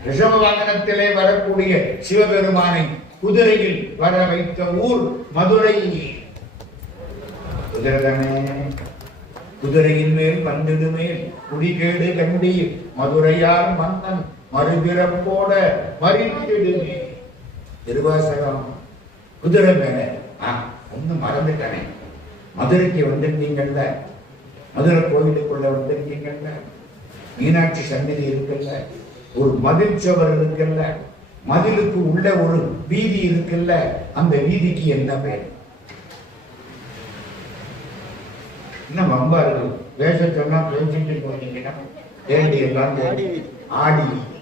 ரிஷப வாகனத்திலே வரக்கூடிய சிவபெருமானை குதிரையில் வர வைத்த ஊர் மதுரை. குதிரைதானே. குதிரையின் மேல் வந்திடுமே குடிகேடு கண்டீர் மதுரையார் மன்னன் மறுபிறப்போட மறித்திடுமே. திருவாசகம். குதிரை மேல ஒன்னும் மறந்துட்டானே. மதுரைக்கு வந்திருக்கீங்கல்ல, மதுரை கோவிலுக்குள்ள வந்திருக்கீங்கல்ல, மீனாட்சி சந்நிதி இருக்குல்ல, ஒரு மதில் சுவர் இருக்குல்ல, மதிலுக்கு உள்ள ஒரு வீதி இருக்குல்ல, அந்த வீதிக்கு என்ன பேர்? இன்னும் ரொம்ப இருக்கு. பேச சொன்னா பேசிட்டு போனீங்கன்னா தேடி எல்லாம் ஆடி வீதி.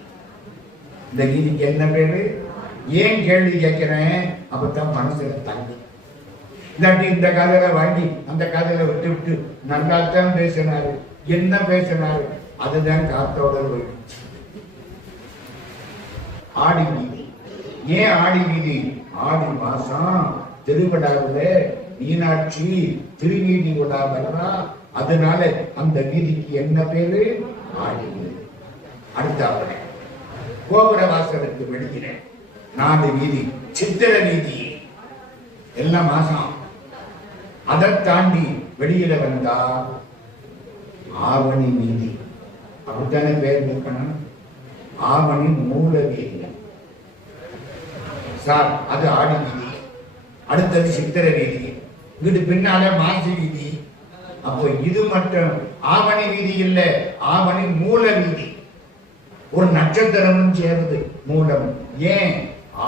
இந்த வீதிக்கு என்ன பேரு? ஏன் கேள்வி கேட்கிறேன்? அப்பதான் மனசுல தங்கு. இல்லாட்டி இந்த காதலை வாங்கி அந்த காதலை விட்டு விட்டு நல்லாத்தான் பேசினாரு, என்ன பேசினாரு, அதுதான் காத்தோட போயிடுச்சு. ஆடி வீதி. ஏன் ஆடி வீதி? ஆடி மாசம் திருவிழாவில் மீனாட்சி திருவீதி விழா வரா, அதனால அந்த வீதிக்கு என்ன பேரு? ஆடி வீதி. அடுத்த கோபுர வாசலுக்கு வெளியில 4 வீதி, சித்திர வீதி, எல்லாம் மாசம். அதை தாண்டி வெளியில வந்தா ஆவணி வீதி. அப்படித்தானே பேர் இருக்கணும். ஆவணி மூல வீதி சார், அது ஆடி வீதி. அடுத்தது சித்திர வீதி, இது பின்னால மாசி வீதி. அப்போ இது மட்டும் ஆவணி வீதி இல்ல, ஆவணி மூல வீதி. ஒரு நட்சத்திரமும் சேர்ந்து மூலம். ஏன்?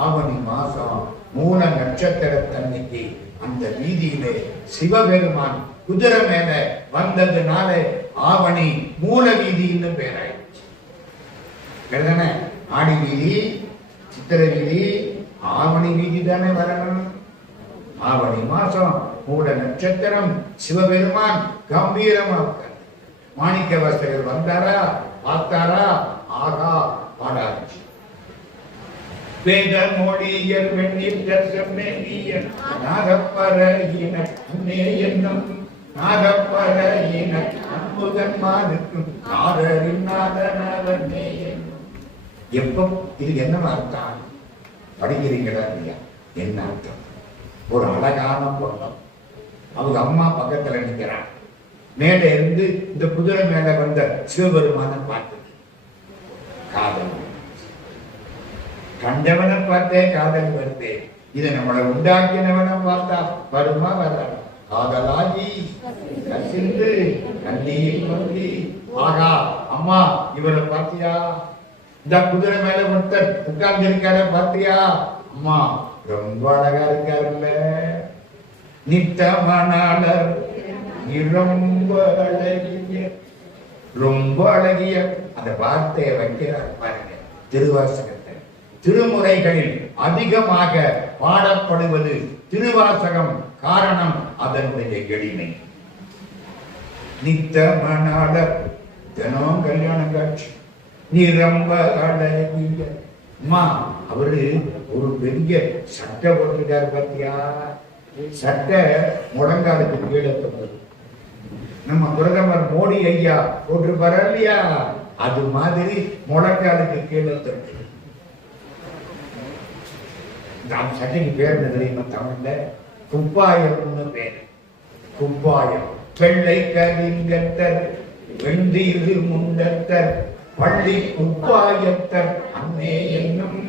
ஆவணி மாசம் மூல நட்சத்திரத்தன்னைக்கு அந்த வீதியிலே சிவபெருமான் குதிரை மேல வந்ததுனால ஆவணி மூல வீதின்னு பேராயிடுச்சு. ஆடி வீதி, சித்திர வீதி, ஆவணி வீதி தானே வரணும். ஆவணி மாசம் மூல நட்சத்திரம், சிவபெருமான் கம்பீரமா மாணிக்க வாசகர் வந்தாரா, பார்த்தாரா, ஆகா பாடாச்சு. வேத மொழியர் வெண்ணிற்ற செம்மேனியர் நாகப்பர இன அன்னே என்னும் நாகப்பர இன அன்புதன் மானுக்கும் நாதரின் நாதனவனே என்னும். எப்போ இது என்ன அர்த்தம் படிக்கிறீங்களா இல்லையா? என்ன அர்த்தம்? ஒரு அழகான பொண்ணு, அவங்க அம்மா பக்கத்துல நிற்கிறான். மேல இருந்து இந்த குதிரை மேல வந்த சிவபெருமான பார்த்தது. காதல், கண்டவனை பார்த்தே காதல் வருது. இதை நம்மளை உண்டாக்கினவனை பார்த்தா வருமா வராது? காதலாகி கசிந்து கண்ணீர் வந்து, ஆகா அம்மா இவரை பார்த்தியா? இந்த குதிரை மேல ஒருத்தர் உட்கார்ந்து இருக்கார பார்த்தியா? அம்மா ரொம்ப அழகா இருக்காருல்ல. நித்தமனாளர் ரொம்ப அழகிய, ரொம்ப அழகிய. அந்த வார்த்தையை வைக்கிறார் பாருங்க. திருவாசகத்தை திருமுறைகளில் அதிகமாக பாடப்படுவது திருவாசகம். காரணம் அதனுடைய எளிமை. நித்தமனாளர் தினம் கல்யாண காட்சி. நீ ரொம்ப அழகிய. அம்மா அவரு ஒரு பெரிய சட்டை போட்டிருக்காரு பார்த்தியா? சட்டை முழங்காலுக்கு கீழே தொங்குது. நம்ம பிரதமர் மோடி ஐயா போட்டிருப்பாரு இல்லையா? அது மாதிரி முழங்காலுக்கு கீழே தொங்குது. அந்த சட்டைக்கு பேர் தெரியுமா தமிழ்ல? குப்பாயம்னு பேர். குப்பாயம். வெள்ளை கலிங்கத்தர் வெந்தீரு முண்டத்தர் பள்ளி குப்பாயத்தர் அன்னே என்னும்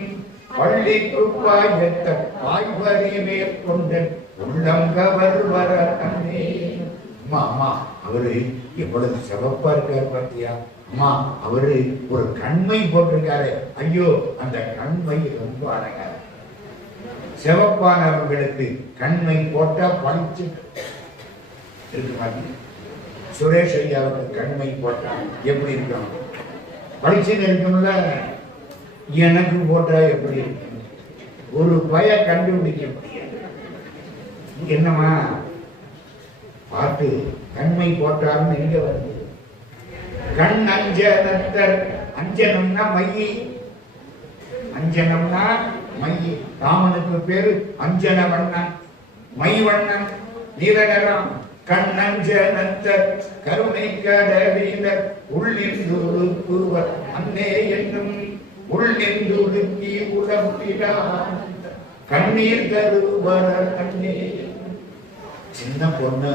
பள்ளி குப்பாயத்தர் வாய்வரி மேற்கொண்ட உள்ளம் கவர் வர அன்னே. அம்மா அம்மா அவரு எவ்வளவு சிவப்பா இருக்காரு பார்த்தியா? அம்மா அவரு ஒரு கண்மை போட்டிருக்காரு. ஐயோ அந்த கண்மை ரொம்ப அழகா. சிவப்பானவர்களுக்கு கண்மை போட்டா பழிச்சு இருக்கு மாதிரி. சுரேஷ் ஐயாவுக்கு கண்மை போட்டா எப்படி இருக்கும்? பழிச்சுன்னு இருக்கும்ல. எனக்கு போட்டா எப்படி இருக்கும்? ஒரு பய கண்டுபிடிக்க முடியாது. என்னமா பாட்டு கண்மை போட்டாருன்னு எங்க வருது? கண் அஞ்சனத்தர். அஞ்சனம்னா மையி. அஞ்சனம்னா மையி. ராமனுக்கு பேரு அஞ்சன வண்ணன், மை வண்ணன், நீல நிறம். கண்ணஞ்சனத்தர் கருணை கடலினர் உள்ளிந்துருக்குவர் அன்னே என்னும் உள்ளிந்துருக்கி உடம்பிலா கண்ணீர் தருவர் அன்னே. சின்ன பொண்ணு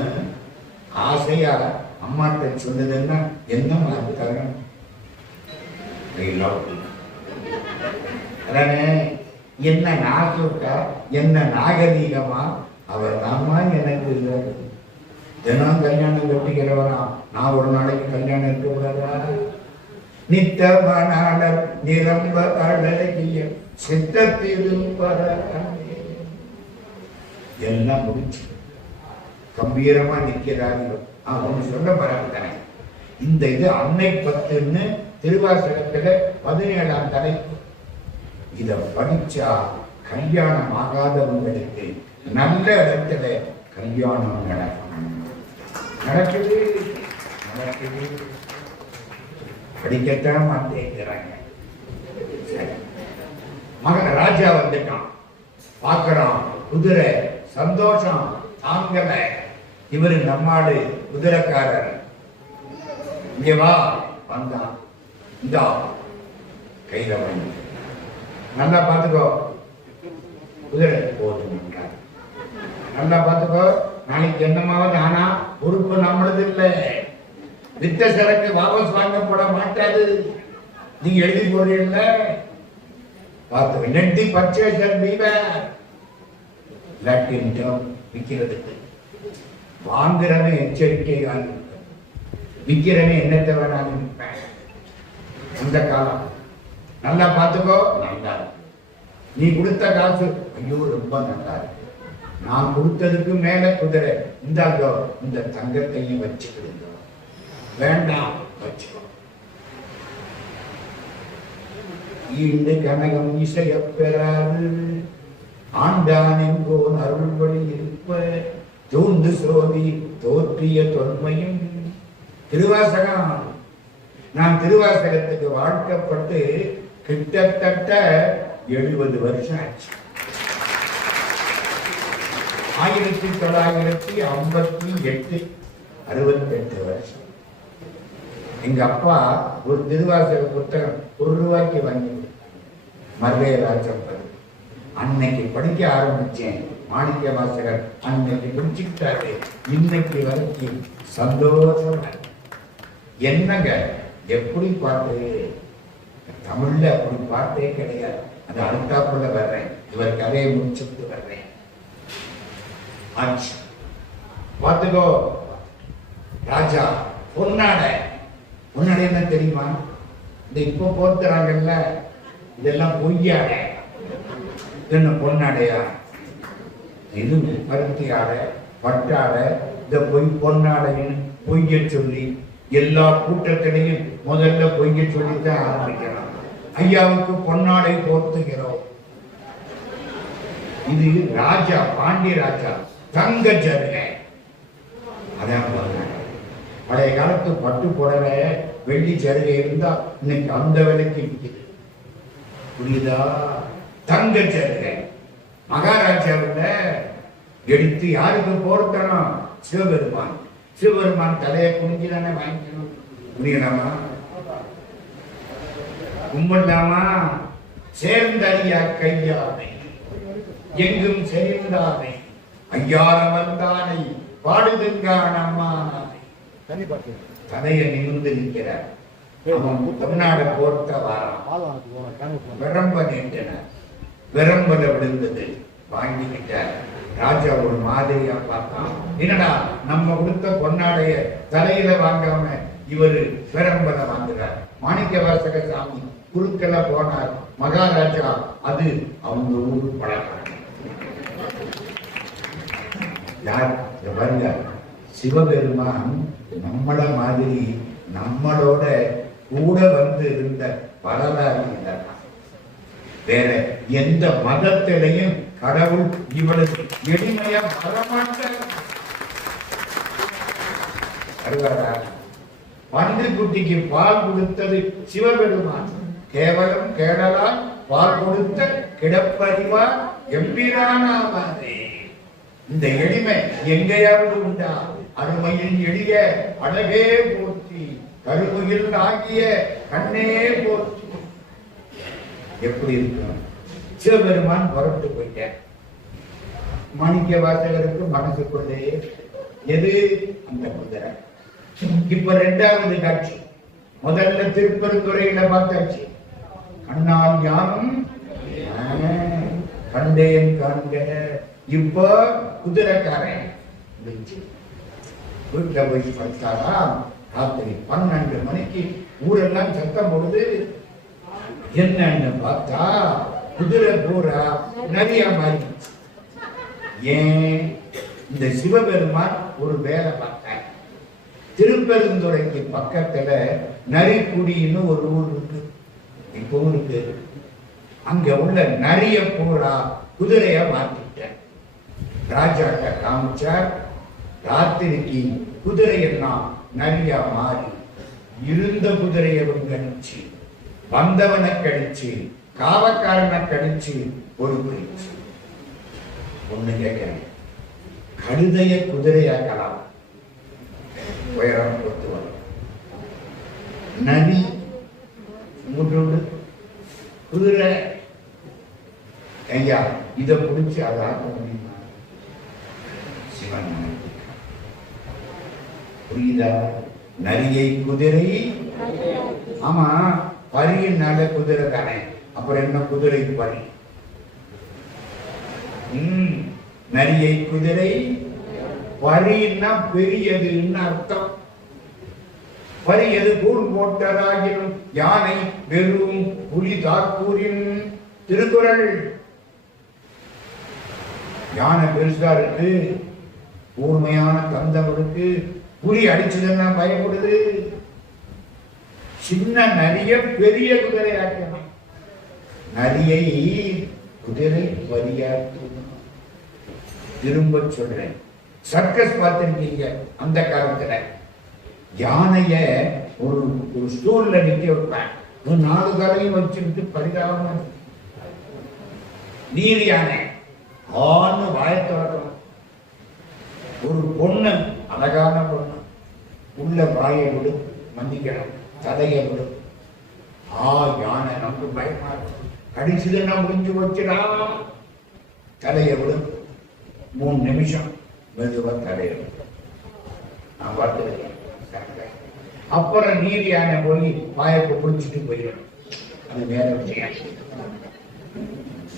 ஆசையா அம்மாட்ட சொன்னதுன்னா என்ன மாத்தாங்க? அதானே? என்ன நாசுக்கா, என்ன நாகரீகமா அவர் தாமா எனக்கு இல்லை. தினம் கல்யாணம் கட்டிக்கிறவனா நான் ஒரு நாளைக்கு கல்யாணம் இருக்க கூடாதா? நித்தவனாளர் நிரம்ப அழகிய சித்தத்தில் எல்லாம் முடிச்சு கம்பீரமா நிற்கிறார்கள். ஒண்ணு சொல்ல பரவாயில்லை. இந்த இது அன்னை பத்துன்னு திருவாசகத்துல 17ஆம் தலைப்பு. இத படிச்சா கல்யாணம் ஆகாதவங்களுக்கு நல்ல இடத்துல கல்யாணம் நடக்குது. படிக்கத்தான் மாட்டேங்கிறாங்க. மகன் ராஜா வந்துட்டான், பார்க்கிறான், குதிரை சந்தோஷம் தாங்கல. இவரு நம்மாடு குதிரைக்காரர். இங்க வா. வந்தான். இந்தா கையில வாங்கி நல்லா பார்த்துக்கோ. குதிரை போதும், நல்லா பார்த்துக்கோ. நாளைக்கு என்னமாவது ஆனா பொறுப்பு நம்மளது இல்லை. வித்த சரக்கு வாபஸ் வாங்கப்பட மாட்டாது. நீங்க எழுதி போறீங்கல்ல, பார்த்து நெட்டி பர்ச்சேசர் பீவர் விற்கிறதுக்கு வாங்குறவன் எச்சரிக்கையாக விற்கிறவன் என்னத்தை வேணாலும் அந்த காலம். நல்லா பார்த்துக்கோ. நல்லா நீ கொடுத்த காசு ஐயோ ரொம்ப நல்லா இருக்கு. நான் கொடுத்ததுக்கு மேல குதிரை இந்தாங்க, இந்த தங்கத்தையும் வச்சுக்கிடுங்க. வேண்டாம் வச்சுக்கோ. ஈண்டு கனகம் இசைய பெறாது ஆண்டான் எங்கோன் அருள்வழி இருப்ப தூண்டு சோதி தோற்றிய தொன்மையும். திருவாசகம். நான் திருவாசகத்துக்கு வாழ்க்கப்பட்டு கிட்டத்தட்ட 70 வருஷம் ஆச்சு. 1958 68 வருஷம். எங்க அப்பா ஒரு திருவாசக புத்தகம் ₹1 வாங்கி மர்வேராஜம் அன்னைக்கு படிக்க ஆரம்பிச்சேன். மாணிக்க வாசகர் அன்னைக்கு பிடிச்சுக்கிட்டாரு. இன்னைக்கு வரைக்கும் சந்தோஷம். என்னங்க எப்படி பாட்டு? தமிழ்ல அப்படி பாட்டே கிடையாது. அது அடுத்தாப்புல வர்றேன். இவர் கதையை முடிச்சுட்டு வர்றேன். பார்த்துக்கோ. ராஜா பொன்னாடை. பொன்னாடை என்ன தெரியுமா? இந்த இப்ப போத்துறாங்கல்ல, இதெல்லாம் பொய்யாடை. என்ன பொன்னாடையா? இது பருத்தி ஆடை, பட்டாடை. இந்த பொன்னாடைன்னு பொய்ய சொல்லி எல்லா கூட்டத்திலையும் முதல்ல பொய்ய சொல்லித்தான் ஆரம்பிக்கலாம். ஐயாவுக்கு பொன்னாடை போர்த்துகிறோம். இது ராஜா, பாண்டிய ராஜா தங்க ஜருகை. அதான் பழைய காலத்து பட்டு புடவை வெள்ளி ஜருகை இருந்தா இன்னைக்கு அந்த விலைக்கு விற்குது. புரியுதா? தங்க ஜருகை. மகாராஜாவில் எடுத்து யாருக்கு போர்த்தணும்? சிவபெருமான். சிவபெருமான் தலையை குனிஞ்சுதானே வாங்கிக்கணும். புரியலாமா? கும்பிடலாமா? சேர்ந்தறியா கையானை எங்கும் சேர்ந்தானை ஐயாரம் வந்தானை பாடுதுங்கானம்மானை. தலையை நிமிர்ந்து நிற்கிறார். அவன் பொன்னாடை போர்த்த வாரான். விரம்ப நீட்டினார். விரம்பல விழுந்தது. வாங்கிக்கிட்டார். ராஜா ஒரு மாதிரியா பார்த்தான். என்னடா நம்ம கொடுத்த பொன்னாடைய தலையில வாங்காம இவரு விரம்பல வாங்குறார். மாணிக்க வாசக சாமி குறுக்கல போனார். மகாராஜா அது அவங்க ஊரு பழக்கம். யார் பாருங்க, சிவபெருமான் நம்மள மாதிரி நம்மளோட கூட வந்து இருந்த வரலாறு இல்லை. வேற எந்த மதத்திலையும் கடவுள் இவளுக்கு எளிமையா வரமாட்டார். பன்றி குட்டிக்கு பால் கொடுத்தது சிவபெருமான். கேவலம் கேடலால் பால் கொடுத்த கிடப்பறிவா எம்பிரானாவாரே. இந்த எளிமை எங்கேயாவது உண்டா? அருமையில் எளிய அழகே போற்றி கருமையில் ஆகிய கண்ணே போற்றி. எப்படி இருக்கும்? சிவபெருமான் புறப்பட்டு போயிட்டார். மாணிக்க வாசகருக்கு மனசுக்குள்ளே எது? அந்த குதிரை. இப்ப 2வது காட்சி. முதல்ல திருப்பெருந்துறையில பார்த்தாச்சு. கண்ணால் யானும் கண்டேன் காண்க. இப்போ குதிரைக்காரன் வீட்டுல போய் படித்தாரா. ராத்திரி 12 மணிக்கு ஊரெல்லாம் சத்தம் போடுது. என்னன்னு பார்த்தா குதிரை பூரா நிறைய மாதிரி. ஏன்? இந்த சிவபெருமான் ஒரு வேலை பார்த்தார். திருப்பெருந்துறைக்கு பக்கத்துல நரிக்குடின்னு ஒரு ஊர் இருக்கு, இப்பவும் இருக்கு. அங்க உள்ள நரிய பூரா குதிரைய மாத்திட்டார். ராஜாட்ட காமிச்சார். ராத்திரிக்கு குதிரையெல்லாம் நிறைய மாறி இருந்த குதிரையை கணிச்சு, வந்தவனை கடிச்சு, காவக்காரனை கடிச்சு ஒரு பிடிச்சு. ஒண்ணு கேட்கிறேன், கழுதைய குதிரையாக்கலாம், உயரம் ஒத்து வரும். நரி முன்னோடு குதிரை ஐயா இதை பிடிச்சு அதை ஆக்க முடியுமா? சிவன் புரியுதா? நரியை குதிரை, ஆமா பரியினால குதிரை தானே, அப்புறம் என்ன குதிரை பரி? நரியை குதிரை, பரின்னா பெரியதுன்னு அர்த்தம். பரியது கூர் போட்டராகினும் யானை வெறும் புலி தாக்கூரின் திருக்குறள். யானை பெருசா இருக்கு, கூர்மையான தந்தம் இருக்கு, புலி அடிச்சதுன்னா பயப்படுது. சின்ன நரிய பெரிய குதிரை ஆக்கணும். நரியை குதிரை பரியாக்கணும். திரும்ப சொல்றேன், சர்க்கஸ் பார்த்திருக்கீங்க அந்த காலத்துல. யானைய ஒரு ஸ்டூல்ல நிக்க வைப்பேன், 4 காலையும் வச்சுக்கிட்டு பரிதாபமா. நீர் யானை ஆன்னு வாயத்தை வரணும். ஒரு பொண்ணு, அழகான பொண்ணு, உள்ள வாயை விடு, மன்னிக்கணும், தலையை விடு. யானை நமக்கு பயமா இருக்கும், கடிச்சதுன்னா முடிஞ்சு வச்சுடா. தலையை விடு, 3 நிமிஷம் மெதுவா தலையை விடு. நான் பார்த்துருக்கேன். அப்புறம் நீர் யானை போய் வாயப்பை பிடிச்சிட்டு போயிடும். அது வேற விஷயம்.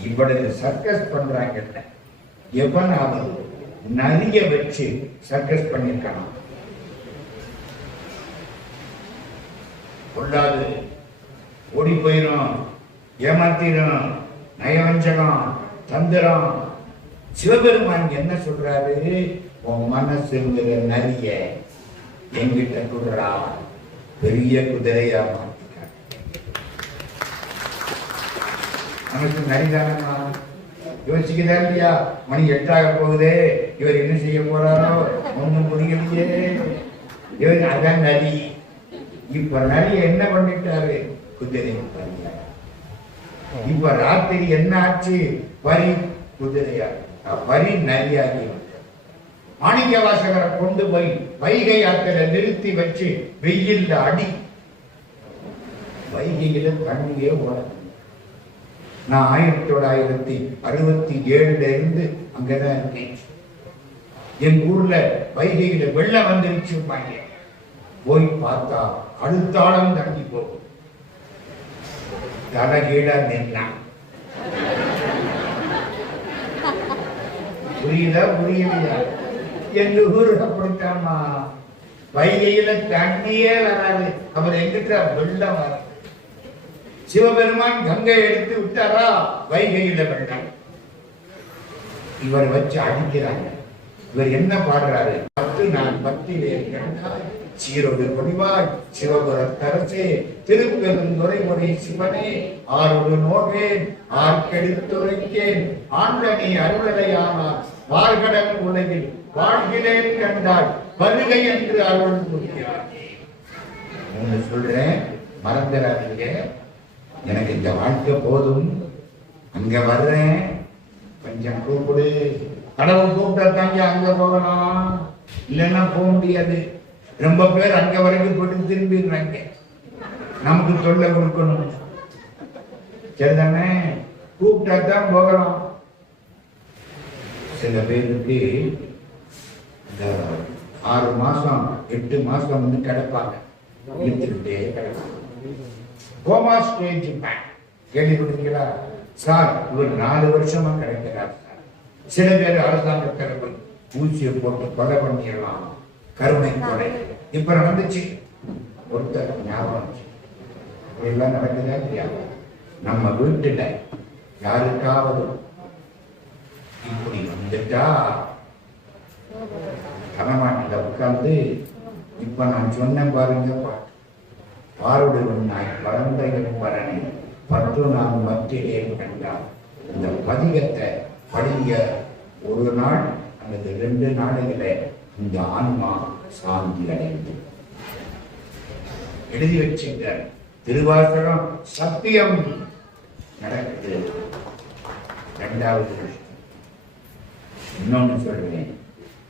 இவ்வளவு சர்க்கஸ் பண்றாங்க. எவனாவது நரிய வச்சு சர்க்கஸ் பண்ணிருக்கான்? கொள்ளாது, ஓடி போயிடும், ஏமாத்திடும், நயவஞ்சகம், தந்திரம். சிவபெருமான் என்ன சொல்றாரு? உன் மனசுங்கிற நரிய என்கிட்ட குதிரா, பெரிய குதிரையா மாத்திக்க. நமக்கு நரிதானமா யோசிக்கிறா இல்லையா? மணி 8 போகுது, இவர் என்ன செய்ய போறாரோ ஒண்ணும் புரியலையே. இவர் அதான் நரி. இப்ப நரி என்ன பண்ணிட்டாரு? குதிரை பரியா. இப்ப ராத்திரி என்ன ஆச்சு? பரி குதிரையா, பரி நரியாகி. மாணிக்க வாசகரை கொண்டு போய் வைகை ஆற்றில நிறுத்தி வச்சு வெயில்ல அடி. வைகையில தண்ணியே ஓட. நான் 1967 இருந்து அங்கதான் இருக்கேன். என் ஊர்ல வைகையில வெள்ளம் வந்துருச்சு. போய் பார்த்தா அடுத்தாளம் தண்ணி போகும். தலைகீழா நின்னா. புரியுதா புரியலையா? எங்க ஊரு அப்படித்தாமா, வைகையில தண்ணியே வராது, அவர் எங்கிட்ட வெள்ளம் வர. சிவபெருமான் கங்கை எடுத்து விட்டாரா, வைகையில வெள்ளம். இவர் வச்சு அடிக்கிறாங்க. இவர் என்ன பாடுறாரு? 10 நான் 10 கண்டாய் சீரோடு பொடிவாய் சிவபுரத்தரசே திருப்பெருந்துறை முறை சிவனே ஆரோடு நோகேன் ஆர்க்கெடுத்துரைக்கேன் ஆண்டனி அருளலையானார் வாழ்கடல் உலகில் வாழ்கிறேன் கண்டாய் வருகை என்று அருள் புரிகிறார். சொல்றேன், மறந்துடாதீங்க. எனக்கு இந்த வாழ்க்கை போதும், அங்க வர்றேன், கொஞ்சம் கூப்பிடு. கடவுள் கூப்பிட்டா தாங்க அங்க போகலாம், இல்லைன்னா போக முடியாது. ரொம்ப பேர் அங்க வரைக்கும் போட்டு திரும்பிடுறாங்க. நமக்கு தொல்லை கொடுக்கணும், சரிதானே? கூப்பிட்டா தான் போகலாம். சில பேருக்கு 6 மாசம் 8 மாசம் வந்து கிடப்பாங்க, இழுத்துக்கிட்டே கிடப்பாங்க. கோமா ஸ்டேஜ் கேள்விப்பட்டிருக்கீங்களா? சார் இவர் 4 வருஷமா கிடைக்கிறார் சார். சில பேர் அரசாங்கத்தில் போய் ஊசியை போட்டு கொலை பண்ணிடலாம், கருணை கொலை இப்ப நடந்துச்சு. ஒருத்தர் ஞாபகம் எல்லாம் நடக்குதா இல்லையா? நம்ம வீட்டுல யாருக்காவது இப்படி வந்துட்டா தலைமாட்டில உட்கார்ந்து இப்ப நான் சொன்னேன் பாருங்க, பாருடன் நாய் பரந்த பரணி 10 நாள் மத்தியிலே கண்டார். இந்த பதிகத்தை படிங்க, ஒரு நாள் அல்லது 2 நாளைகளே இந்த ஆன்மா சாந்தி அடைந்து எழுதி வச்சுங்க. திருவாசகம் சத்தியம் நடக்குது. 2வது இன்னொன்னு சொல்றேன்,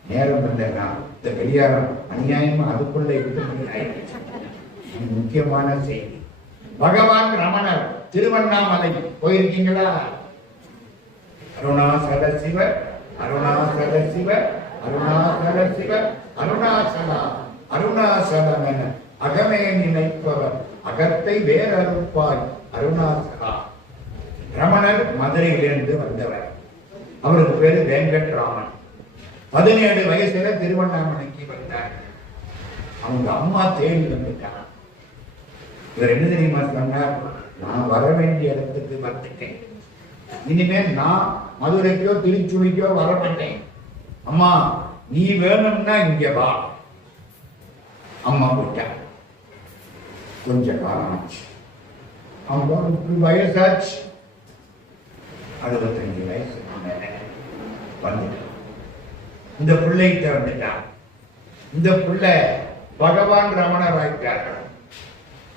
நேரம் இல்லைன்னா இந்த வெளியாரம் அநியாயமா அதுக்குள்ள இருந்து ஆயிடுச்சு. முக்கியமான செய்தி, பகவான் ரமணர் திருவண்ணாமலை போயிருக்கீங்களா? அருணாசல சிவ அருணாசல சிவ அருணாசல சிவ அருணாசலா அருணாசலம் என அகமே நினைப்பவர் அகத்தை வேறறுப்பாய் அருணாசலா. ரமணர் மதுரையிலிருந்து வந்தவர். அவருக்கு பேரு வெங்கட்ராமன். 17 வயசுல திருவண்ணாமலைக்கு வந்தார். அவங்க அம்மா தேடி வந்துட்டார். இவர் என்ன தெரியுமா சொன்னார்? நான் வர வேண்டிய இடத்துக்கு வந்துட்டேன், இனிமேல் நான் மதுரைக்கோ திருச்சுழிக்கோ வரமாட்டேன். அம்மா நீ வேணும்னா இங்க வா. அம்மா விட்டார். கொஞ்ச காலம் ஆச்சு. அவங்க வயசாச்சு, 65 வயசு வந்துட்டான். இந்த பிள்ளைகிட்ட வந்துட்டான். இந்த பிள்ளை பகவான் ரமணர் ஆயிட்டார்.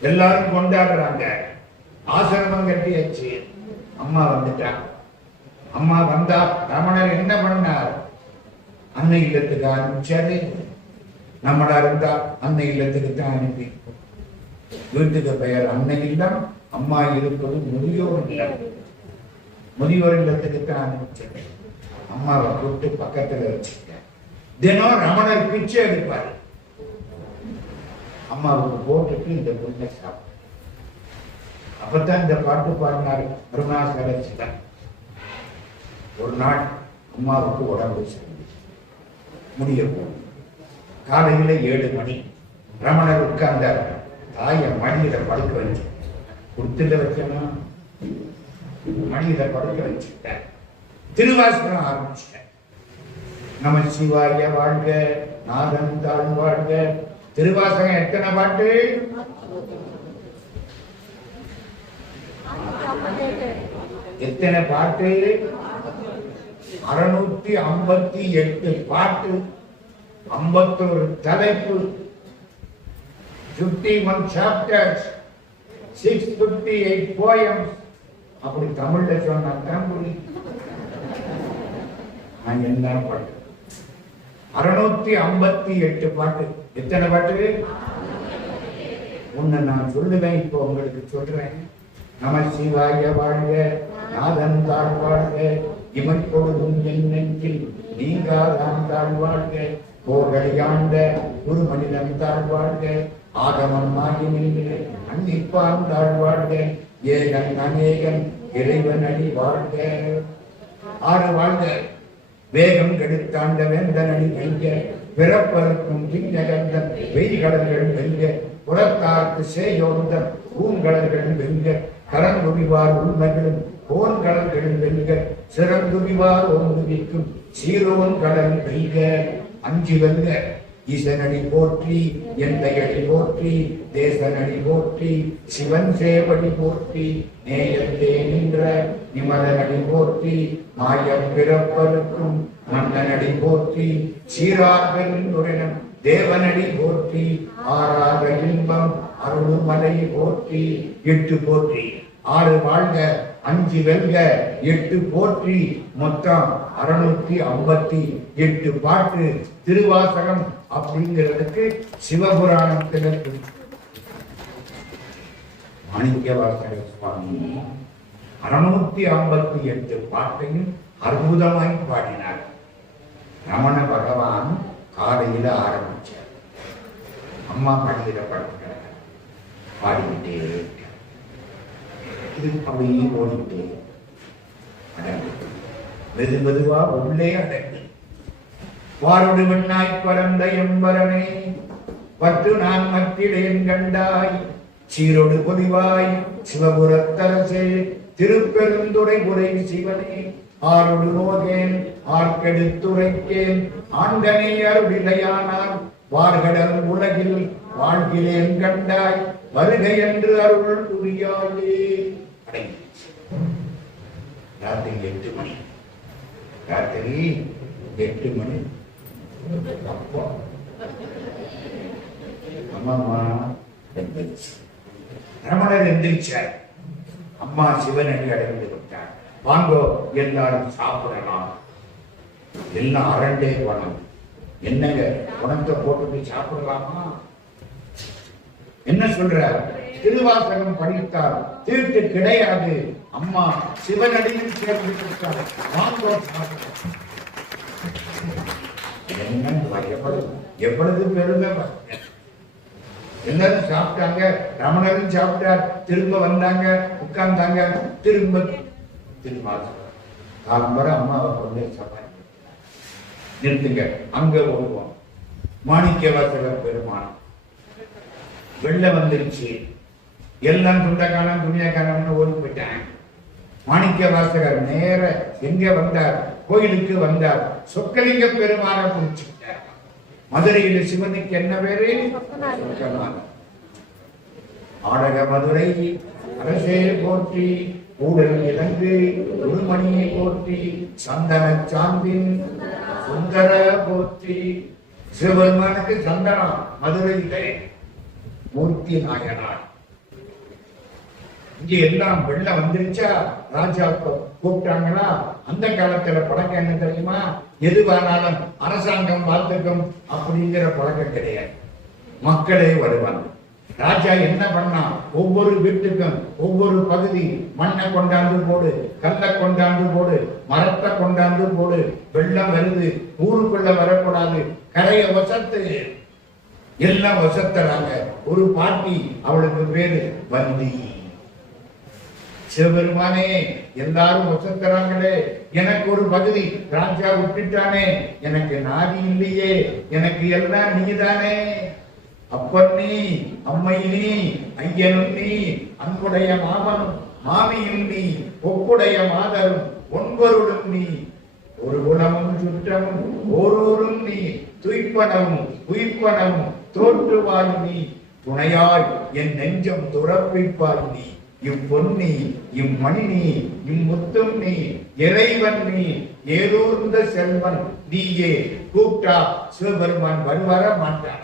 எல்லாரும் கொண்டாடுறாங்க. ஆசிரமம் கட்டியாச்சு. அம்மா வந்துட்டான். அம்மா வந்தா ரமணர் என்ன பண்ணார்? அன்னை இல்லத்துக்கு ஆரம்பிச்சாரு. நம்மளா இருந்தா அன்னை இல்லத்துக்கு தான் அனுப்பி, வீட்டுக்கு பெயர் அன்னை இல்லம், அம்மா இருப்பது முதியோர் இல்லம். முதியோர் இல்லத்துக்கு தான் அனுப்பிச்சது. அம்மாவை கூப்பிட்டு பக்கத்துல வச்சுட்டேன். தினம் ரமணர் பிச்சை எடுப்பாரு. அம்மாவுக்கு போட்டுட்டு இந்த புண்ணை சாப்பிட்டு அப்பதான் இந்த பாட்டு பாடினாரு அருணாசல சிவன். ஒரு நாள் அம்மாவுக்கு உடம்பு சரி முடிய போகும். காலையில 7 மணி ரமணர் உட்கார்ந்தார். தாய மடியில படுக்க வச்சு குடுத்துல வைக்கணும், மடியில படுக்க வச்சுட்டேன். திருவாசகம் ஆரம்பிச்சிட்டேன். நம சிவாய வாழ்க, நாதன் தாழ் வாழ்க. திருவாசகம் எத்தனை பாட்டு? எத்தனை பாட்டு? 658 பாட்டு, 51 தலைப்பு, 51 chapters, 658 poems. அப்படி தமிழ்ல சொன்னாதான் புரியும். நான் என்ன பாட்டு? 658 பாட்டு. எத்தனை பாட்டு? உன்னை நான் சொல்லுவேன், இப்போ உங்களுக்கு சொல்றேன். நம சிவாய வாழ்க, நாதன் தாழ் வாழ்க, இமைப்பொழுதும் என் நெஞ்சில் நீங்காதான் தாழ் வாழ்க, போகழியாண்ட ஒரு மனிதன் தாழ் வாழ்க, ஆகமம் ஆகி நின்று அன்னிப்பான் தாழ் வாழ்க, ஏகன் அநேகன் இறைவன் அடி வாழ்க. 6 வாழ்க. வேகம் கெடுத்தாண்ட வேந்தன் அடி வெல்க, பிறப்பருக்கும் திங்ககந்தன் வெய்கடல்கள் வெல்க, புறத்தார்க்கு சேயோந்தன் பூங்கடல்கள் வெல்க, கரங்குவிவார் உண்மைகளும் போன்கடல்கள் வெல்க, சிறங்குவிவார் ஓங்குவிக்கும் சீரோன் கடல் வெல்க. 5 வெல்க. ஈசனடி போற்றி, எந்தையடி போற்றி, தேசனடி போற்றி, சிவன் சேவடி போற்றி, நேயத்தே நின்ற நிமலனடி போற்றி, மாயம் பிறப்பருக்கும் மன்னனடி போற்றி, சீரார்பெருந்துரைனம் தேவனடி போற்றி, ஆறாக இன்பம் அருள்மலை போற்றி. 8 போற்றி. 6 வாழ்க, 5 வெல்க, 8 போற்றி. மொத்தம் 658 பாட்டு. திருவாசகம் அப்படிங்கிறதுக்கு சிவபுராணத்தில் மாணிக்கவாசக சுவாமி 658 பாட்டையும் அற்புதமாய் பாடினார். ரமண பகவான் காலையில ஆரம்பிச்சார். அம்மா மடியில படுத்த பாடிக்கிட்டே இருக்க இது அப்படியே ஓடிட்டு மெது மெதுவா உள்ளே அடங்கு. வாரோடு வெண்ணாய் பரந்த எம்பரனே பற்று நான் மத்திடேன் கண்டாய் சீரோடு பொலிவாய் சிவபுரத்தரசே திருப்பெருந்துறை உரை சிவனே ஆரோடு நோகேன் ஆர்க்கெடுத்துரைக்கேன் ஆண்டனே அருளிலையானால் வார்கடல் உலகில் வாழ்கிலேன் கண்டாய் வருகை என்று அருள் புரியாதே. ராத்திரி 8 மணி, ராத்திரி 8 மணி. அப்பா அம்மா ரமணர் எந்திரிச்சார். அம்மா சிவனடி அடைந்து விட்டார். வாங்கோ எல்லாரும் சாப்பிடலாம். எல்லாம் அரண்டே பணம். என்னங்க பணத்தை போட்டு சாப்பிடலாமா? என்ன சொல்ற? திருவாசகம் படித்தால் தீட்டு கிடையாது. அம்மா சிவனடியில் சேர்ந்து விட்டார். வாங்கோ சாப்பிட. எவ்வளவு பெருமை! எல்லாரும் சாப்பிட்டாங்க. ரமணரும் சாப்பிட்டார். திரும்ப வந்தாங்க, உட்கார்ந்தாங்க. திரும்ப காலம்பர அம்மாவை கொண்டு சாப்பாடு நிறுத்துங்க. அங்க ஓடுவோம். மாணிக்கவாசகர் பெருமான் வெள்ளம் வந்துருச்சு. எல்லாம் துண்டக்கானம் துணியக்கானம்னு ஓடி போயிட்டாங்க. மாணிக்கவாசகர் நேர எங்க வந்தார்? கோயிலுக்கு வந்தார். சொக்கலிங்க பெருமான குறிச்சுட்டார். மதுரையில் சிவனுக்கு என்ன பேரு? ஆடக மதுரை அரசே போற்றி ஊடல் இலங்கு உருமணியை போற்றி சந்தன சாந்தின் சுந்தர போற்றி. சிவபெருமானுக்கு சந்தனம் மதுரையிலே மூர்த்தி நாயனார். இங்க எல்லாம் வெள்ளம் வந்துருச்சா? ராஜா கூப்பிட்டாங்களா? அந்த காலத்துல பழக்கம் என்ன தெரியுமா? எதுவானாலும் அரசாங்கம் பார்த்துக்கும் அப்படிங்கிற பழக்கம் கிடையாது. மக்களே வருவாங்க. ராஜா என்ன பண்ணா? ஒவ்வொரு வீட்டுக்கும் ஒவ்வொரு பகுதி மண்ணை கொண்டாந்து போடு, கல்லை கொண்டாந்து போடு, மரத்தை கொண்டாந்து போடு. வெள்ளம் வருது, ஊருக்குள்ள வரக்கூடாது, கரையை வசத்து. எல்லாம் வசத்துறாங்க. ஒரு பாட்டி, அவளுக்கு பேரு வந்தி. சிவபெருமானே எல்லாரும் வசத்துறாங்களே, எனக்கு ஒரு பகுதி ராஜா விட்டுட்டானே, எனக்கு நாதி இல்லையே, எனக்கு எல்லாம் நீதானே. அப்பன் நீ, அம்மை நீ, ஐயனும் நீ, அன்புடைய மாமனும் மாமியும் நீ, ஒப்புடைய மாதரும் ஒன்பொருளும் நீ, ஒரு குணமும் சுற்றமும் ஓரூரும் நீ, துய்ப்பனவும் உயிர்ப்பனவும் தோற்றுவாய் நீ, துணையாய் என் நெஞ்சம் துறப்பிப்பாய் நீ, இவ்வொன்னி இம்மணி நீ, இம்முத்தும் நீ, இறைவன் நீ, ஏதூர்ந்த செல்வன் நீயே. கூப்பிட்டா சிவபெருமான் வருவர மாட்டார்.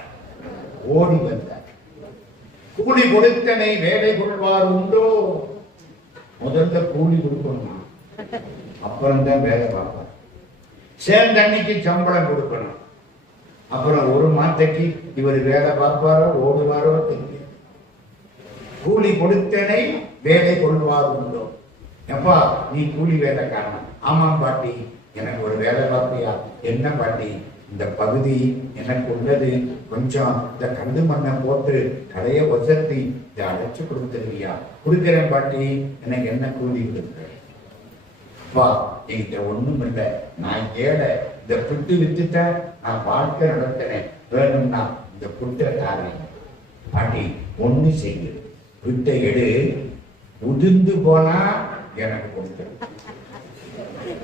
ஓடி வந்தார். கூலி கொடுத்தனை வேலை கொள்வார் உண்டோ? முதல்ல கூலி கொடுக்கணும், அப்புறம் தான் வேலை பார்ப்பார். சேர்ந்த அன்னைக்கு சம்பளம் கொடுக்கணும். அப்புறம் ஒரு மாத்தைக்கு இவர் வேலை பார்ப்பாரோ ஓடுவாரோ தெரியும். கூலி கொடுத்தனை வேலை கொள்வார் உண்டோ? எப்பா நீ கூலி வேலை காரணம்? ஆமாம் பாட்டி, எனக்கு ஒரு வேலை பார்ப்பியா? என்ன பாட்டி? இந்த பகுதி எனக்கு உள்ளது, கொஞ்சம் இந்த கண்டு மண்ணை போட்டு கடையை ஒசத்தி இதை அடைச்சு கொடுத்துருவியா? கொடுக்கிறேன் பாட்டி, எனக்கு என்ன கூலி கொடுக்குற? அப்பா என்கிட்ட ஒண்ணும் இல்லை, நான் ஏழை, இந்த புட்டு வித்துட்டேன், நான் வாழ்க்கை நடத்துறேன், வேணும்னா இந்த புட்டை தாரேன். பாட்டி ஒண்ணு செய்யுது, புட்டை எடு, உதிர்ந்து போனா எனக்கு கொடுத்து,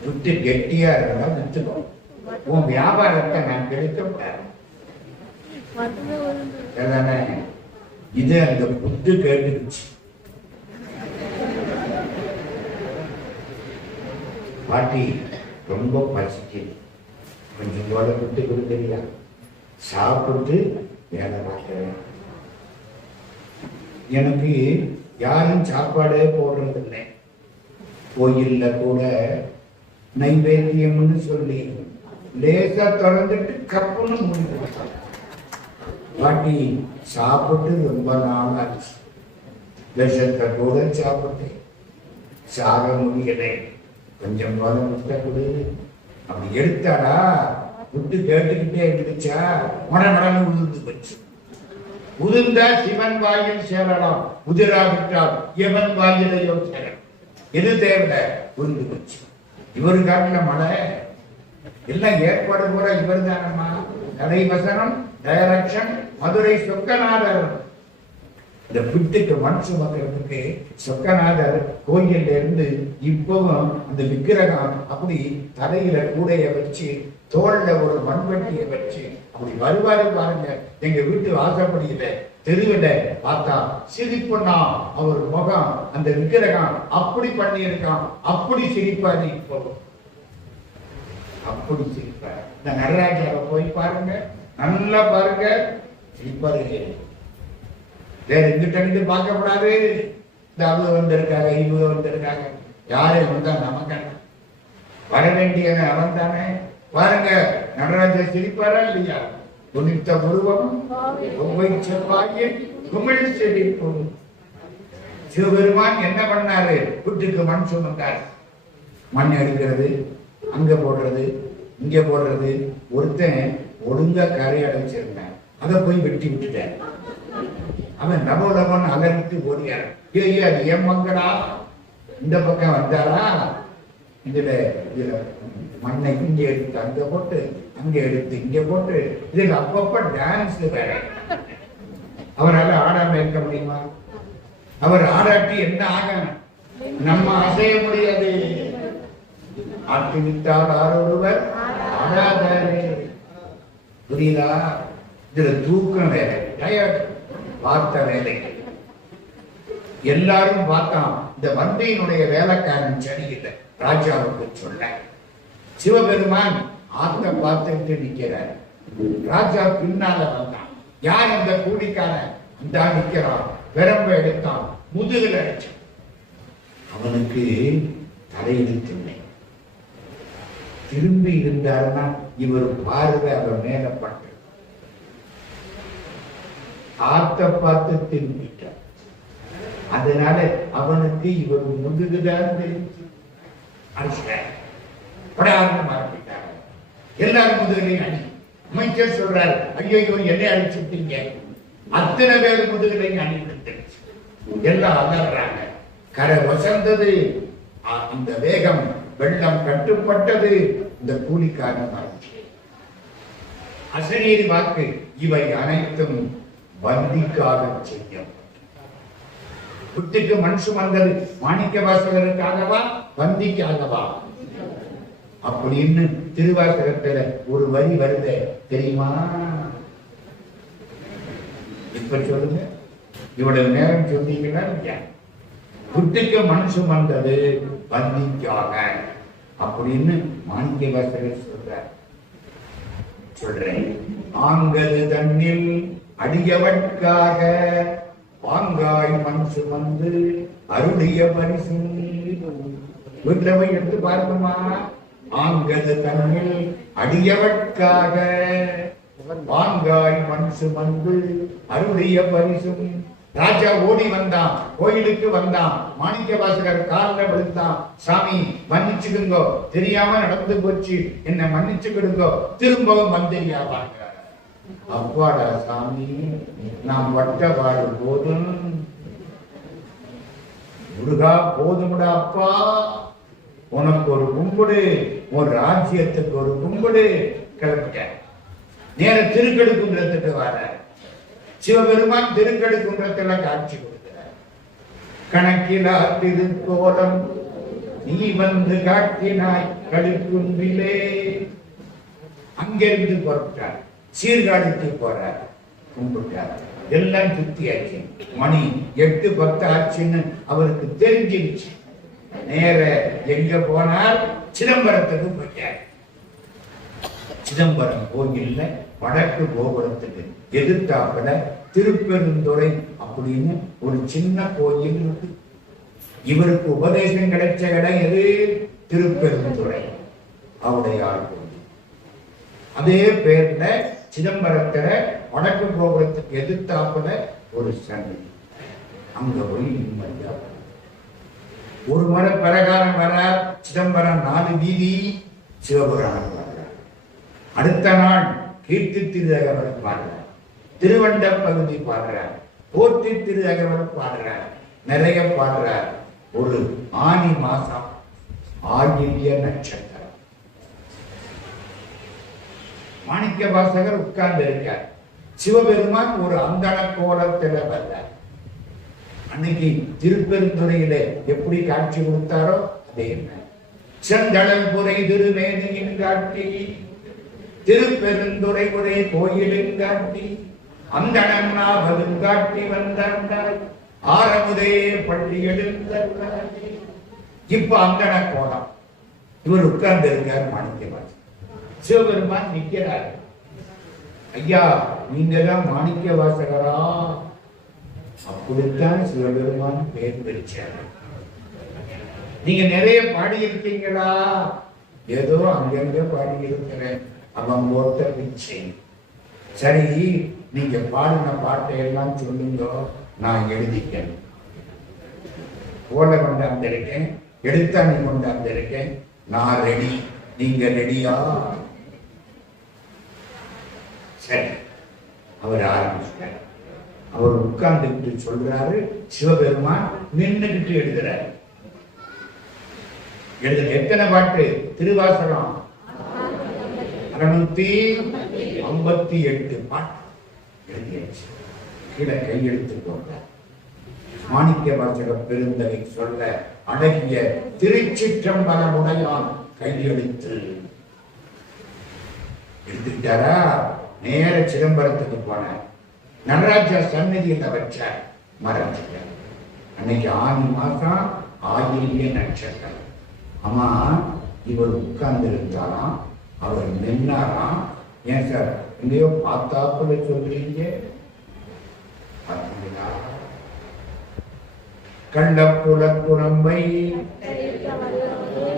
புட்டு கெட்டியா இருந்தா வித்துக்கோ, உன் வியாபாரத்தை நான் கிடைக்கப்படாது. இது அந்த புட்டு கேட்டுச்சு. பாட்டி ரொம்ப பசிக்குது, கொஞ்சம் போல புட்டு கொடுக்குறியா? சாப்பிட்டு வேலை பார்க்கிறேன். எனக்கு யாரும் சாப்பாடே போடுறதில்லை. கோயில்ல கூட நைவேத்தியம்னு சொல்லி லேசா திறந்துட்டு கப்புன்னு முடிஞ்சு. பாட்டி சாப்பிட்டு ரொம்ப நாள் ஆச்சு. விஷத்தை கூட சாப்பிட்டேன், சாக முடியலை, கொஞ்சம் போல முட்டை கொடு. அப்படி எடுத்தாடா விட்டு கேட்டுக்கிட்டே இருந்துச்சா மடமடன்னு உதிர்ந்து போச்சு. உதிர்ந்தா சிவன் வாயில் சேரலாம், உதிராவிட்டால் எவன் வாயிலையோ சேரலாம். எது தேவை? உதிர்ந்து போச்சு. இவரு காட்டுல மழை எல்லாம் ஏற்பாடு கூட இவர் தானம்மா. கதை வசனம், டைரக்ஷன் மதுரை சொக்கநாதர். இந்த பிட்டுக்கு மண் சுமக்கிறதுக்கு சொக்கநாதர் கோயில்ல இருந்து இப்பவும் அந்த விக்கிரகம் அப்படி தலையில கூடைய வச்சு தோல்ல ஒரு மண்வெட்டியை வச்சு அப்படி வருவாரு பாருங்க. எங்க வீட்டு வாசப்படியில தெருவில பார்த்தா சிரிப்புன்னா அவர் முகம் அந்த விக்கிரகம் அப்படி பண்ணி இருக்கான். அப்படி சிரிப்பாரு. இப்போ அப்படி சிரிப்பாரு. இந்த நடராஜாவை போய் பாருங்க, நல்லா பாருங்க, சிரிப்பாரு. வேற எங்கிட்ட பார்க்கப்படாது. இந்த அவங்க வந்திருக்காங்க, இவங்க வந்திருக்காங்க, யாரே வந்தா நமக்கு வர வேண்டிய அவன் தானே. பாருங்க நடராஜர் சிரிப்பாரா இல்லையா? துணித்த உருவம் செவ்வாயில் குமிழ் செழிப்பும். சிவபெருமான் என்ன பண்ணாரு? புட்டுக்கு மண் சுமந்தார். மண் எடுக்கிறது, அங்க போடுறது, இங்க போடுறது. ஒருத்தன் ஒழுங்கா கரை அடைச்சிருந்தான், அதை போய் வெட்டி விட்டுட்டார். அவன் நபோலவன் அலறிட்டு ஓடியார். ஏய் அது ஏன் மங்கடா இந்த பக்கம் வந்தாரா? இதுல மண்ணை இங்க எடுத்து அங்க போட்டு, அங்க எடுத்து இங்க போட்டு, இதுல அப்பப்ப டான்ஸ் வேற. அவரால் ஆடாம இருக்க முடியுமா? அவர் ஆடாட்டி என்ன ஆக? நம்ம அசைய முடியாது. ஆட்டி விட்டால் ஆரொருவர் ஆடாதாரே. புரியுதா? இதுல தூக்கம் வேற, டயர்ட். பார்த்த வேலை எல்லாரும் பார்த்தான். இந்த வந்தையினுடைய வேலைக்காரன் சரியில்லை ராஜாவுக்கு சொல்ல. சிவபெருமான் ஆத்த பார்த்துட்டு நிக்கிறார். ராஜா பின்னால வந்தான். யார் அந்த கூலிக்காரன்? அந்த நிக்கிறான். விரம்ப எடுத்தான், முதுகுல அடிச்சு. அவனுக்கு தலையெழுத்தில்லை. திரும்பி இருந்தாருன்னா இவர் பார்வை அவர் மேல பட்டு ஆத்த பார்த்து திரும்பிட்டார். அதனால அவனுக்கு இவர் முதுகுதான் தெரிஞ்சு மாறிட்டார். எல்லாரும் முதுகலையும் அடி. அமைச்சர் சொல்றாரு, ஐயோ இவர் என்னை அடிச்சுட்டீங்க. அத்தனை பேர் முதுகலையும் அணிவிட்டு எல்லாம் அலறாங்க. கரை வசந்தது. அந்த வேகம், வெள்ளம் கட்டுப்பட்டது. இந்த கூலிக்காரன் அசரீரி வாக்கு இவை அனைத்தும் வந்திக்காக செய்யும். புத்திக்கு மண் சுமந்தது மாணிக்க வாசகருக்காகவா, வந்திக்காகவா? அப்படின்னு திருவாசகத்துல ஒரு வரி வருது தெரியுமா? இப்ப சொல்லுங்க, இவ்வளவு நேரம் சொன்னீங்களா இல்லையா? புத்திக்கு மண் சுமந்தது வந்திக்காக அப்படின்னு மாணிக்க வாசகர் சொல்றேன். ஆங்கது தன்னில் அடியவட்காக வாங்காய் மண் சுமந்து அருளிய பரிசு. வீட்டுல போய் எடுத்து பாருங்கம்மா. ஆங்கது தன்னில் அடியவட்காக வாங்காய் மண் சுமந்து அருளிய பரிசும். ராஜா ஓடி வந்தான், கோயிலுக்கு வந்தான். மாணிக்க வாசகர் காலில் விழுந்தான். சாமி மன்னிச்சுடுங்கோ, தெரியாம நடந்து போச்சு, என்ன மன்னிச்சுக்கிடுங்கோ, திரும்பவும் வந்தேரியாவாங்க. அப்பாடா சாமி, நாம் பட்ட பாடு போதும், முருகா போதும்டா அப்பா, உனக்கு ஒரு கும்பிடு, ஒரு ராஜ்யத்துக்கு ஒரு கும்பிடு. கிளப்பிட்ட நேர திருக்கெடுக்குன்றதுக்கு வர. சிவபெருமான் திருக்கெடுக்குன்றத்துல காட்சி கொடுக்கிறார். கணக்கிலா திருக்கோலம் நீ வந்து காட்டினாய் கடுக்குன்றிலே. அங்கிருந்து புறப்பட்டார். சீர்காழிக்கு போறார். கும்பிட்டார். எல்லாம் சுத்தியாச்சு. மணி 8-10 ஆச்சுன்னு அவருக்கு தெரிஞ்சிருச்சு. நேர எங்க போனார்? சிதம்பரத்துக்கு போயிட்டார். சிதம்பரம் கோயில்ல வடக்கு கோபுரத்துக்கு எதிர்த்தாப்புல திருப்பெருந்துறை அப்படின்னு ஒரு சின்ன கோயில் இருக்கு. இவருக்கு உபதேசம் கிடைச்ச இடம் எது? திருப்பெருந்துறை. அவருடையார் கோயில். அதே பேர்ல சிதம்பரத்துல வடக்கு கோபுரத்துக்கு எதிர்த்தாப்புல ஒரு சன்னதி. அங்க போய் நிம்மதியா ஒரு முறை பிரகாரம் வர. சிதம்பரம் 4 வீதி, சிவபுராணம் வர்றார். அடுத்த நாள் கீர்த்தி திரு அகவல் பாடுறார். திருவண்ட பகுதி பாடுறார். போற்றி திரு அகவல் பாடுறார். நிறைய பாடுறார். ஒரு ஆனி மாசம் ஆயில்ய நட்சத்திரம். மாணிக்க வாசகர் உட்கார்ந்து இருக்கார். சிவபெருமான் ஒரு அந்தண கோலத்தில் வந்தார். அன்னைக்கு திருப்பெருந்துறையில எப்படி காட்சி கொடுத்தாரோ அதே செந்தழல் புரை திருவேணியின் காட்டி, திருப்பெருந்துறை உரை கோயிலின் காட்டி, அந்தணன்னா காட்டி வந்தாண்டாய், ஆரமுதே பள்ளி எழுந்தாய். இப்ப அந்தண கோலம். இவர் உட்கார்ந்து இருக்கார் மாணிக்கவாசகர். சிவபெருமான் நிற்கிறார். ஐயா, நீங்க தான் மாணிக்க வாசகரா? அப்படித்தான் சிவபெருமான் பேர் பிரிச்சார். நீங்க நிறைய பாடியிருக்கீங்களா? ஏதோ அங்கங்க பாடியிருக்கிறேன். அவன் போட்ட பிச்சை. சரி, நீங்க பாடின பாட்டை எல்லாம் சொல்லுங்க, நான் எழுதிக்கேன். ஓலை கொண்டாந்திருக்கேன், எழுத்தாணி கொண்டாந்திருக்கேன். நான் ரெடி, நீங்க ரெடியா? சரி, அவர் ஆரம்பிச்சார். அவர் உட்கார்ந்துட்டு சொல்றாரு, சிவபெருமான் நின்றுகிட்டு எழுதுறாரு. எத்தனை பாட்டு? திருவாசகம் 658 பாட்டு எழுதியாச்சு. கீழே கையெழுத்து போட்டார். மாணிக்க வாசக பெருந்தகை சொல்ல அழகிய திருச்சிற்றம்பலமுடையான் கையெழுத்து. எடுத்துக்கிட்டாரா? நேர சிதம்பரத்துக்கு போனார். நடராஜா சன்னதியில் வச்சார். மறைஞ்சிட்டார். அன்னைக்கு ஆனி மாசம் ஆயில்ய நட்சத்திரம். ஆமா, இவர் உட்கார்ந்து இருந்தாராம், அவர் நின்னாராம். ஏன் சார் எங்கேயோ பார்த்தாப்புல சொல்றீங்க? கள்ளப்புலப்புறம்பை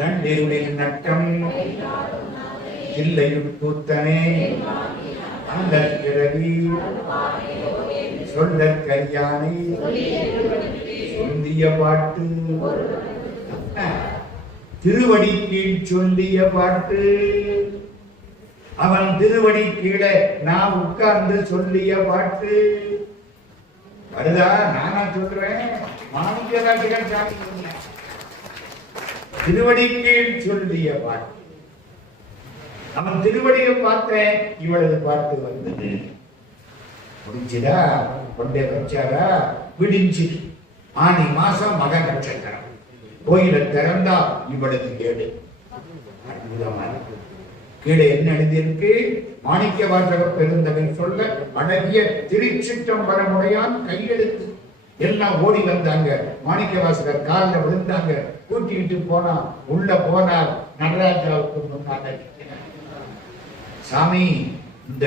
நண்டிருளில் நட்டம் இல்லையும் கூத்தனே அந்த கிழவி சொல்ல கையானை சொல்லிய பாட்டு, திருவடி கீழ் சொல்லிய பாட்டு. அவன் திருவடி கீழே நான் உட்கார்ந்து சொல்லிய பாட்டு வருதா? நானா சொல்றேன்? மாணிக்க வாசகர் சாமி சொன்ன திருவடி கீழ் சொல்லிய பாட்டு. அவன் திருவடியை பார்த்தேன், இவளது பாட்டு வந்தது. முடிஞ்சதா? கொண்டே வச்சாரா? விடிஞ்சு. ஆனி மாசம் மக நட்சத்திரம். கோயில திறந்தா இவளது கேடு. அற்புதமா இருக்கு. கீழே என்ன எழுதியிருக்கு? மாணிக்க வாசக பெருந்தகை சொல்ல அழகிய திருச்சிற்றம்பலமுடையான் கையெழுத்து. எல்லாம் ஓடி வந்தாங்க. மாணிக்க வாசகர் காலில் விழுந்தாங்க. கூட்டிட்டு போனா. உள்ள போனார். நடராஜாவுக்கு முன்னாடி சாமி, இந்த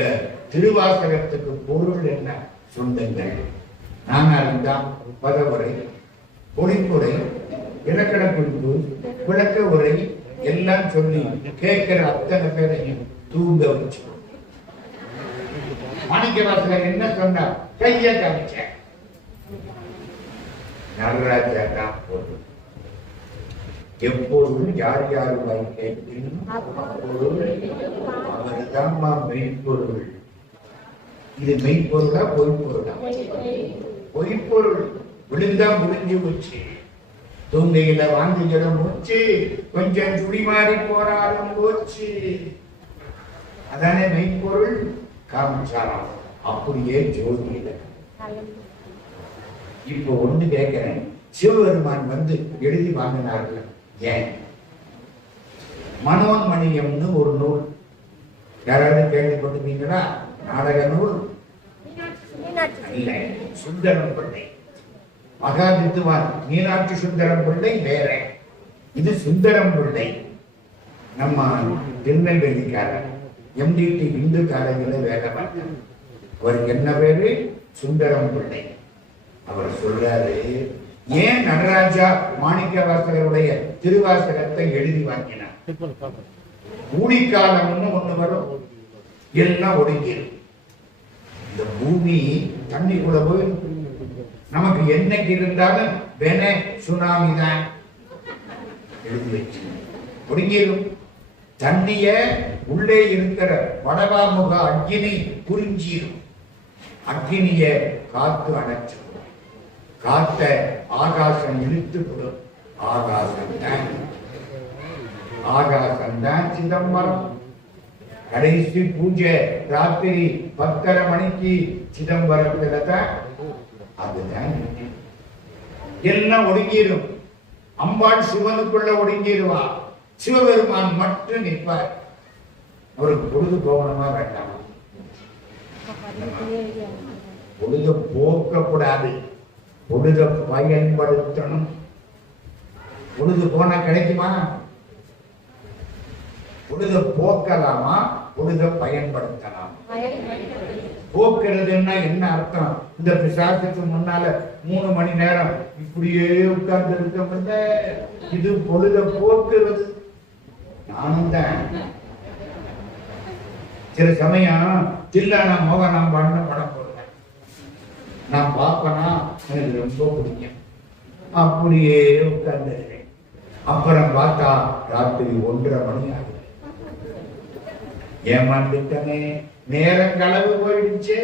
திருவாசகத்துக்கு பொருள் என்ன சொல்லுங்கள். நானா இருந்தான் பதவுரை, பொழிப்புரை, இலக்கண குறிப்பு, விளக்க உரை எல்லாம் சொல்லி கேட்கிற அத்தனை பேரையும் தூங்க வச்சு. மாணிக்க வாசகர் என்ன சொன்னார்? கைய காமிச்ச. நடராஜா தான் பொருள். எப்பொருள் யார் யார் கேட்கணும் அவர்தான் மெய்ப்பொருள். இது மெய்ப்பொருளா பொய்ப்பொருளா? பொய்ப்பொருள். விழுந்தா முடிஞ்சு வச்சு, தூங்கையில வாங்கி ஜலம் போச்சு, கொஞ்சம் சுடி மாறி போறாலும் போச்சு. அதானே மெய்ப்பொருள். காமிச்சாராம். அப்படியே ஜோதியில. இப்போ ஒண்ணு கேட்கிறேன், சிவபெருமான் வந்து எழுதி வாங்கினார்கள். ஏன்? மனோன்மணியம்னு ஒரு நூல், யாராவது கேள்விப்பட்டிருக்கீங்களா? நாடக நூல் இல்லை, சுந்தரம் பிள்ளை. மகா வித்துவான் மீனாட்சி சுந்தரம் பிள்ளை வேற, இது சுந்தரம் பிள்ளை. நம்ம திருநெல்வேலிக்காரர், MDT இந்து காலேஜில் வேலை பார்த்தார். அவருக்கு என்ன பேரு? சுந்தரம் பிள்ளை. அவர் சொல்றாரு, ஏன் நடராஜா மாணிக்க வாசகருடைய திருவாசகத்தை எழுதி வாங்கினார்? ஊழிக்காலம்னு ஒண்ணு வரும், எல்லாம் ஒடுங்கிடும். இந்த பூமி தண்ணிக்குள்ள போய் நமக்கு என்னைக்கு இருந்தாலும் வென சுனாமி தான் எழுதி வச்சு ஒடுங்கிடும். தண்ணிய உள்ளே இருக்கிற வடவாமுக அக்னி புரிஞ்சிடும். அக்னிய காத்து அணைச்சு, காத்த ஆகாசம் இழுத்து விடும். ஆகாசம் தான் ஆகாசம்தான் சிதம்பரம். கடைசி பூஜை ராத்திரி 10:30 மணிக்கு சிதம்பரத்துல தான். அதுதான் எல்லாம் ஒடுங்கிடும். அம்பாள் சிவனுக்குள்ள ஒடுங்கிடுவா. சிவபெருமான் மட்டும் நிற்பார். ஒரு பொழுது போகணுமா வேண்டாமா? பொழுத போக்கக்கூடாது, பொழுத பயன்படுத்தணும். பொழுது போனா கிடைக்குமா? பொழுத போக்கலாமா, பொழுத பயன்படுத்தலாம். போக்குறதுன்னா என்ன அர்த்தம்? இந்த பிசாசுக்கு முன்னால 3 மணி நேரம் இப்படியே உட்கார்ந்து இருக்க, இது பொழுத போக்குறது. நானும் தான் சில சமயம் தில்லான மோகனாம்பான்னு படம் போடுவேன். நான் பார்ப்பனா, எனக்கு ரொம்ப பிடிக்கும். அப்படியே உட்கார்ந்துருக்கேன். அப்புறம் பார்த்தா ராத்திரி 1:30 மணி ஆகுது. ஏமாந்துட்டனே, நேரம் களவு போயிடுச்சு.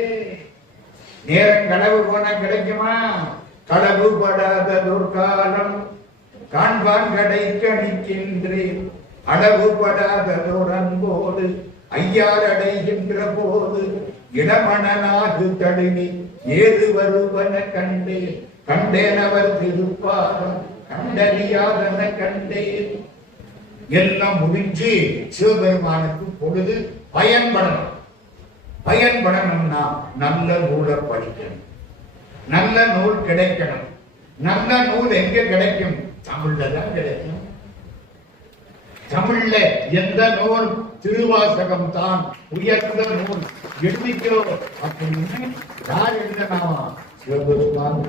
நேரம் களவு போனா கிடைக்குமா? களவு படாததொரு காலம் காண்பான் கடை கணிக்கின்றேன். அளவு படாததோர் அன்போடு ஐயார் அடைகின்ற போது இடமணனாகு தடுவி ஏறு வருவன கண்டேன். கண்டேனவர் திருப்பாதம் கண்டறியாதன கண்டேன். எல்லாம் முடிஞ்சு சிவபெருமானுக்கு பொழுது பயன்படணும். பயன்படணும்னா நல்ல நூலை படிக்கணும், நல்ல நூல் கிடைக்கணும். நல்ல நூல் எங்க கிடைக்கும்? தமிழ்ல தான் கிடைக்கும். தமிழ்ல எந்த நூல்? திருவாசகம் தான் உயர்ந்த நூல். எழுதிக்கோ அப்படின்னு யார் எழுதினாவா? சிவபெருமான்.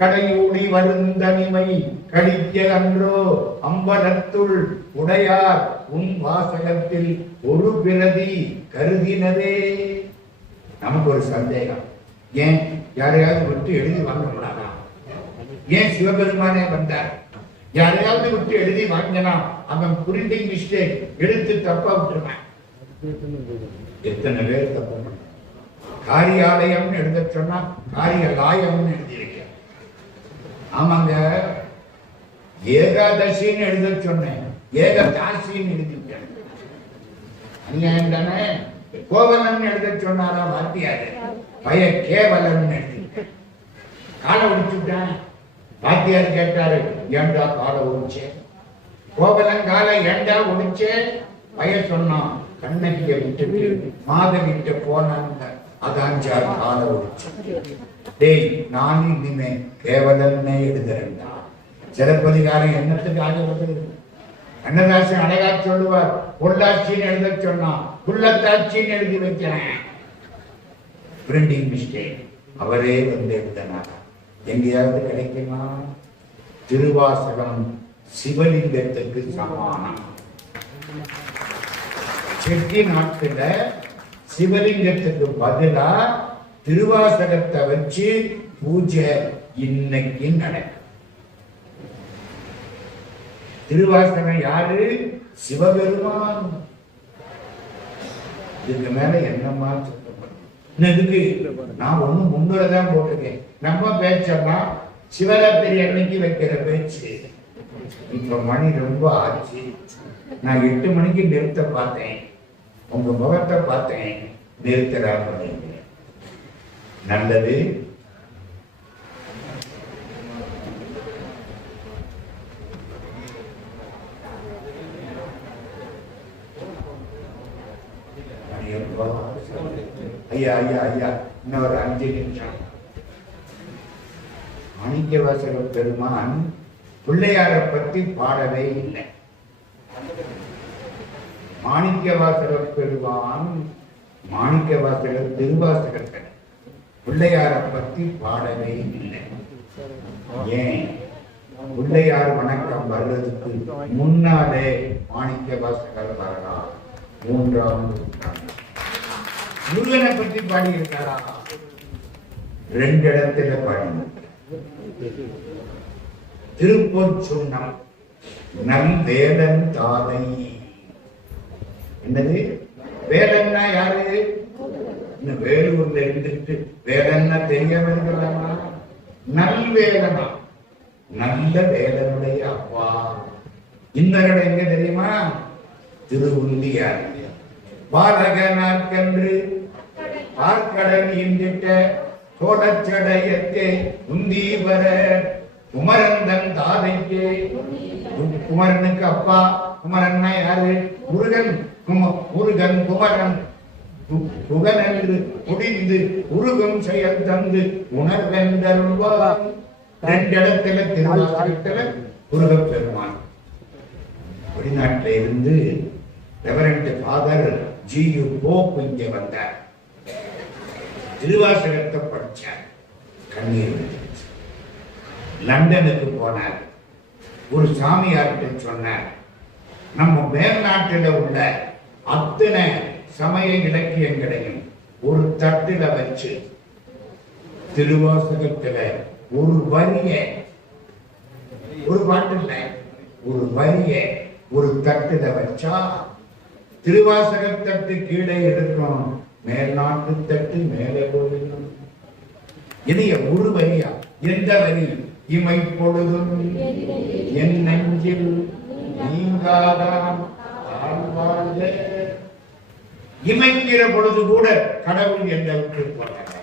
கடையூடி வருந்தனிமை கடிக்க அன்றோ அம்பலத்துள் உடையார் உன் வாசகத்தில் ஒரு பிரதி கருதினதே. நமக்கு ஒரு சந்தேகம், ஏன் யாரையாவது விட்டு எழுதி வாங்கக்கூடாதா? ஏன் சிவபெருமானே வந்தார்? யாரையாவது விட்டு எழுதி வாங்கினா அவன் பிரிண்டிங் மிஸ்டேக், எழுத்து தப்பா விட்டுருவான். எத்தனை பேர் தப்பு பண்ண? காரியாலயம்னு எழுத சொன்னா காரியாலயம்னு எழுதி வைக்க. ஆமாங்க, ஏகாதசின்னு எழுத சொன்னேன், ஏகதாசின்னு எழுதிட்டேன். அநியாயம் தானே? கோவலன் எழுத சொன்னாரா வாத்தியாரு, பய கேவலன் எழுதிட்டேன். காலை ஒடிச்சுட்டேன். வாத்தியார் கேட்டாரு, ஏண்டா காலை ஒடிச்சே? கோவலன் காலை ஏண்டா ஒடிச்சே? பய சொன்னான், கண்ணகிய விட்டு மாதவிட்ட போனாங்க, அதான் சார் காலை ஒடிச்சேன். டேய், நான் இனிமே கேவலன்னே எழுதுறேன்டா. சிலப்பதிகாரம் என்னத்துக்காக வருது? கண்ணதாசன் அழகா சொல்லுவார், பொள்ளாச்சின்னு எழுத சொன்னா புள்ளத்தாச்சின்னு எழுதி வைக்கிறேன். Printing mistake. அவரே வந்து எழுதினார். எங்கேயாவது கிடைக்குமா? திருவாசகம் சிவலிங்கத்துக்கு சமானம். செட்டி நாட்டுல சிவலிங்கத்துக்கு பதிலா திருவாசகத்தை வச்சு பூஜை இன்னைக்கு நடக்கும். திருவாசகம் யாரு? சிவபெருமான். இதுக்கு மேல என்னமா இதுக்கு நான் ஒண்ணு முன்னுரைதான் போட்டிருக்கேன். நம்ம பேச்செல்லாம் சிவராத்திரி அன்னைக்கு வைக்கிற பேச்சு. இப்ப மணி ரொம்ப ஆச்சு. நான் 8 மணிக்கு நிறுத்த பார்த்தேன், உங்க முகத்தை பார்த்தேன், நிறுத்துறா பண்ணீங்க. நல்லது. ஐயா ஐயா ஐயா, இன்னும் ஒரு 5 நிமிஷம். மாணிக்கவாசக பெருமான் பிள்ளையாரை பற்றி பாடவே இல்லை. மாணிக்கவாசக பெருமான், மாணிக்கவாசகர் திருவாசகர்கள் பிள்ளையாரை பற்றி பாடவே இல்லை. ஏன்? பிள்ளையார் வணக்கம் வர்றதுக்கு முன்னாலே மாணிக்கவாசகர் வரலாம். 3ஆம் நூற்றாண்டு. முருகனை பற்றி பாடி இருக்காரா? 2 இடத்துல பாடி. திருப்பொற்சுண்ணம் நம் வேலன் தாதை. என்னது வேலன்னா யாரு? வேலூர்ல இருந்துட்டு வேலன்னா தெரியாம இருக்கலாமா? நல்வேலனா, நல்ல வேலனுடைய அப்பா. இன்னொரு எங்க தெரியுமா? திருவுந்தியார். பாலக நாற்கன்று பார்க்கடல் இந்திட்ட தோடச்சடையத்தே உந்தீவர குமரந்தன் தாதைக்கே. குமரனுக்கு அப்பா. குமரன்னா யாரு? முருகன். முருகன் குமரன் புகன் என்று முடிந்து உருகும் செயல் தந்து உணர்வென்றருள்வார். ரெண்டு இடத்துல திருவாசகத்துல முருகப் பெருமான். வெளிநாட்டில இருந்து ரெவரண்ட் ஃபாதர் ஜி.யு. போப் இங்க வந்தார். திருவாசகத்தை படிச்சார். கண்ணீர் வந்துச்சு. லண்டனுக்கு போனார். ஒரு சாமியார்கிட்ட சொன்னார், நம்ம மேல்நாட்டில் உள்ள அத்தனை சமய இலக்கியங்களையும் ஒரு தட்டுல வச்சு திருவாசகத்துல ஒரு வரிய, ஒரு பாட்டு இல்ல, ஒரு வரிய ஒரு தட்டுல வச்சா திருவாசக தட்டு கீழே இருக்கும், மேல்நாட்டு தட்டு மேலே போயிடும். இதைய ஒரு வரியா? எந்த வரி? இமை பொழுதும் என் நெஞ்சில் நீங்காதான் வாழ்வாழ்க. இமைக்கிற பொழுது கூட கடவுள் என்னை விட்டு போனாங்க.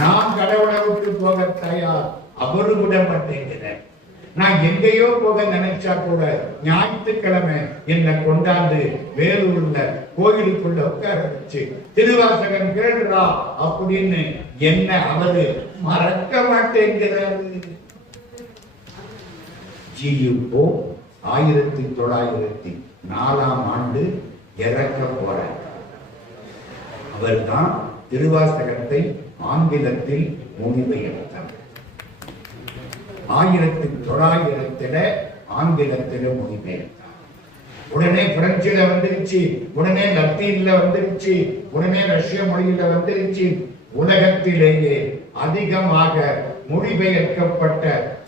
நான் கடவுளை விட்டு போக தயார். அவரு விட மாட்டேங்கிறேன். நான் எங்கேயோ போக நினைச்சா கூட ஞாயிற்றுக்கிழமை என்னை கொண்டாந்து வேலூர்ல கோயிலுக்குள்ள உட்கார வச்சு திருவாசகம் கேளுடா அப்படின்னு என்ன அவரு மறக்க மாட்டேங்கிறாரு. ஜி.யு. போப் 1904 இறக்க போறார். அவர்தான் திருவாசகத்தை ஆங்கிலத்தில் மொழிபெயர்த்தார். 1900 ஆங்கிலத்தில் மொழிபெயர்த்தார். உடனே பிரெஞ்சில வந்துருச்சு, உடனே லத்தீன்ல வந்துருச்சு, உடனே ரஷ்ய மொழியில வந்துருச்சு. உலகத்திலேயே அதிகமாக மொழிபெயர்க்கப்பட்ட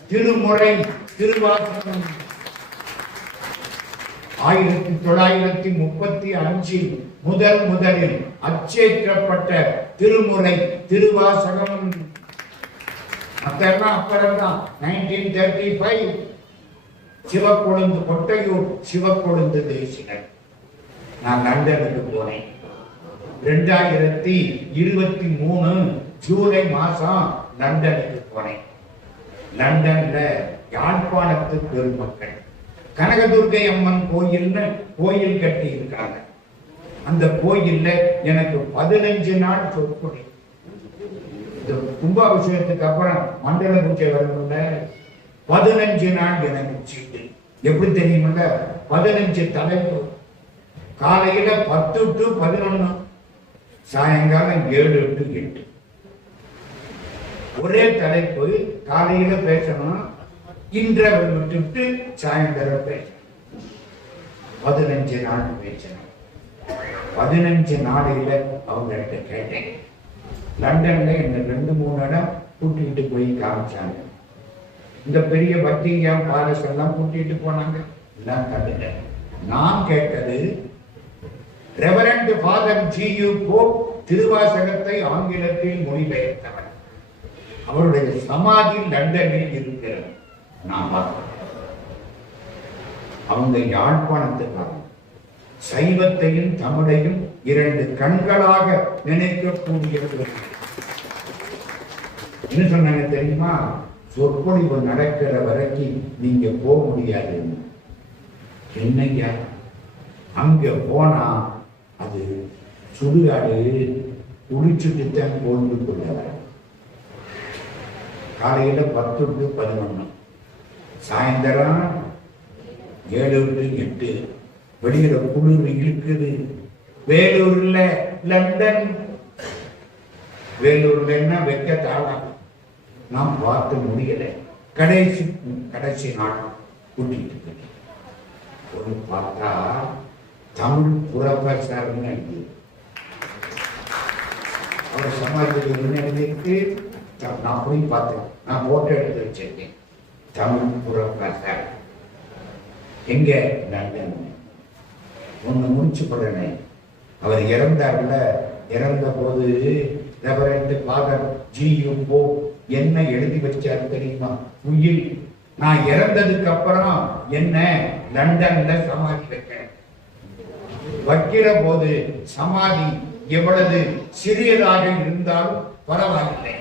திருமுறை திருவாசகம். 1935 முதலில் அச்சேற்றப்பட்ட திருமுறை திருவாசகம். அதெல்லாம் அப்புறம்தான் 1935 சிவக்கொழுந்து கொட்டையூர் சிவக்கொழுந்து தேசிகர். நான் லண்டனுக்கு போனேன். 2023 ஜூலை மாசம் லண்டனுக்கு போனேன். லண்டன்ல யாழ்ப்பாணத்து பெருமக்கள் கனகதுர்கை அம்மன் கோயில்னு கோயில் கட்டி இருக்காங்க. அந்த கோயில்ல எனக்கு 15 நாள் சொற்பொழி. இந்த கும்பாபிஷேகத்துக்கு அப்புறம் மண்டல பூஜை வரணும்ல, 15 நாள் எனக்கு சீட்டு. எப்படி தெரியுமில்ல? 15 தலைப்பு. காலையில 10 to 11, சாயங்காலம் 7 to 8. ஒரே தலைப்பு. காலையில பேசணும், இன்டர்வல் விட்டுட்டு சாயந்தரம் பேசணும். 15 நாள் பேசணும். 15 நாளையில அவங்கள்ட்ட கேட்டேன். லண்டன்ல என்ன 2-3 இடம் கூட்டிட்டு போய் காமிச்சாங்க. இந்த பெரிய பக்கிங்ஹாம் பேலஸ் எல்லாம் கூட்டிட்டு போனாங்க. எல்லாம் கண்டுட்ட. நான் கேட்டது, ரெவரண்ட் ஃபாதர் ஜி.யு. போப் திருவாசகத்தை ஆங்கிலத்தில் மொழிபெயர்த்தவர். அவருடைய சமாதி லண்டனில் இருக்கிறது. நான் பார்த்தேன். அவங்க யாழ்ப்பாணத்துக்காக சைவத்தையும் தமிழையும் 2 கண்களாக நினைக்கக்கூடியவர்கள். என்ன சொன்னாங்க தெரியுமா? சொற்பொழிவு நடக்கிற வரைக்கும் நீங்க போக முடியாது. என்னையா அங்க போனா அது சுடுகாடு, குளிச்சுட்டு தான் கொண்டு கொள்ள. காலையில 10 to 11, சாயந்தரம் 7 to 8. வெளியில குளிர் இருக்குது. வேலூர்ல லண்டன், வேலூர்ல என்ன வைக்க தாழம். நான் பார்த்து முடியல. கடைசி நாள் கூட்டிட்டு போய் ஒரு பார்த்தா தமிழ் புரொஃபசர்னு அவர் சமாஜத்தில் எழுதிட்டு நான் போய் பார்த்தேன். நான் போட்டோ எடுத்து வச்சிருக்கேன். தமிழ் புரொஃபசர் எங்க? லண்டன். ஒண்ணு முடிச்சு போடனே. அவர் இறந்தார்ல, இறந்த போது ரெவரண்ட் ஃபாதர் ஜி.யு. போப் என்ன எழுதி வச்சார் தெரியுமா? உயில் நான் இறந்ததுக்கு அப்புறம் என்ன லண்டன்ல சமாதி வைக்கிறேன். வைக்கிற போது சமாதி எவ்வளவு சிறியதாக இருந்தாலும் பரவாயில்லை,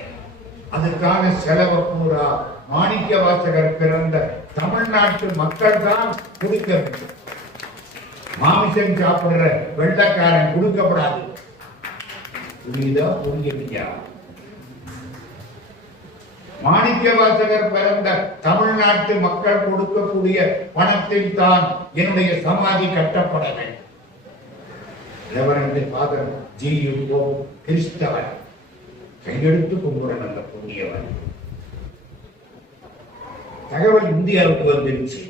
அதுக்கான செலவு பூரா மாணிக்க வாசகர் பிறந்த தமிழ்நாட்டு மக்கள் தான் கொடுக்க வேண்டும். மாமிசம் சாப்பிடுற வெள்ளக்காரன் கொடுக்கப்படாது. புரியுதா புரியலையா? மாணிக்க வாசகர் பிறந்த தமிழ்நாட்டு மக்கள் கொடுக்கக்கூடிய பணத்தில் தான் என்னுடைய சமாதி கட்டப்பட வேண்டும். Father GU. போப் கிறிஸ்தவன், கையெடுத்து கும்பிட நல்ல புண்ணியவன். தகவல் இந்தியாவுக்கு வந்துருச்சு,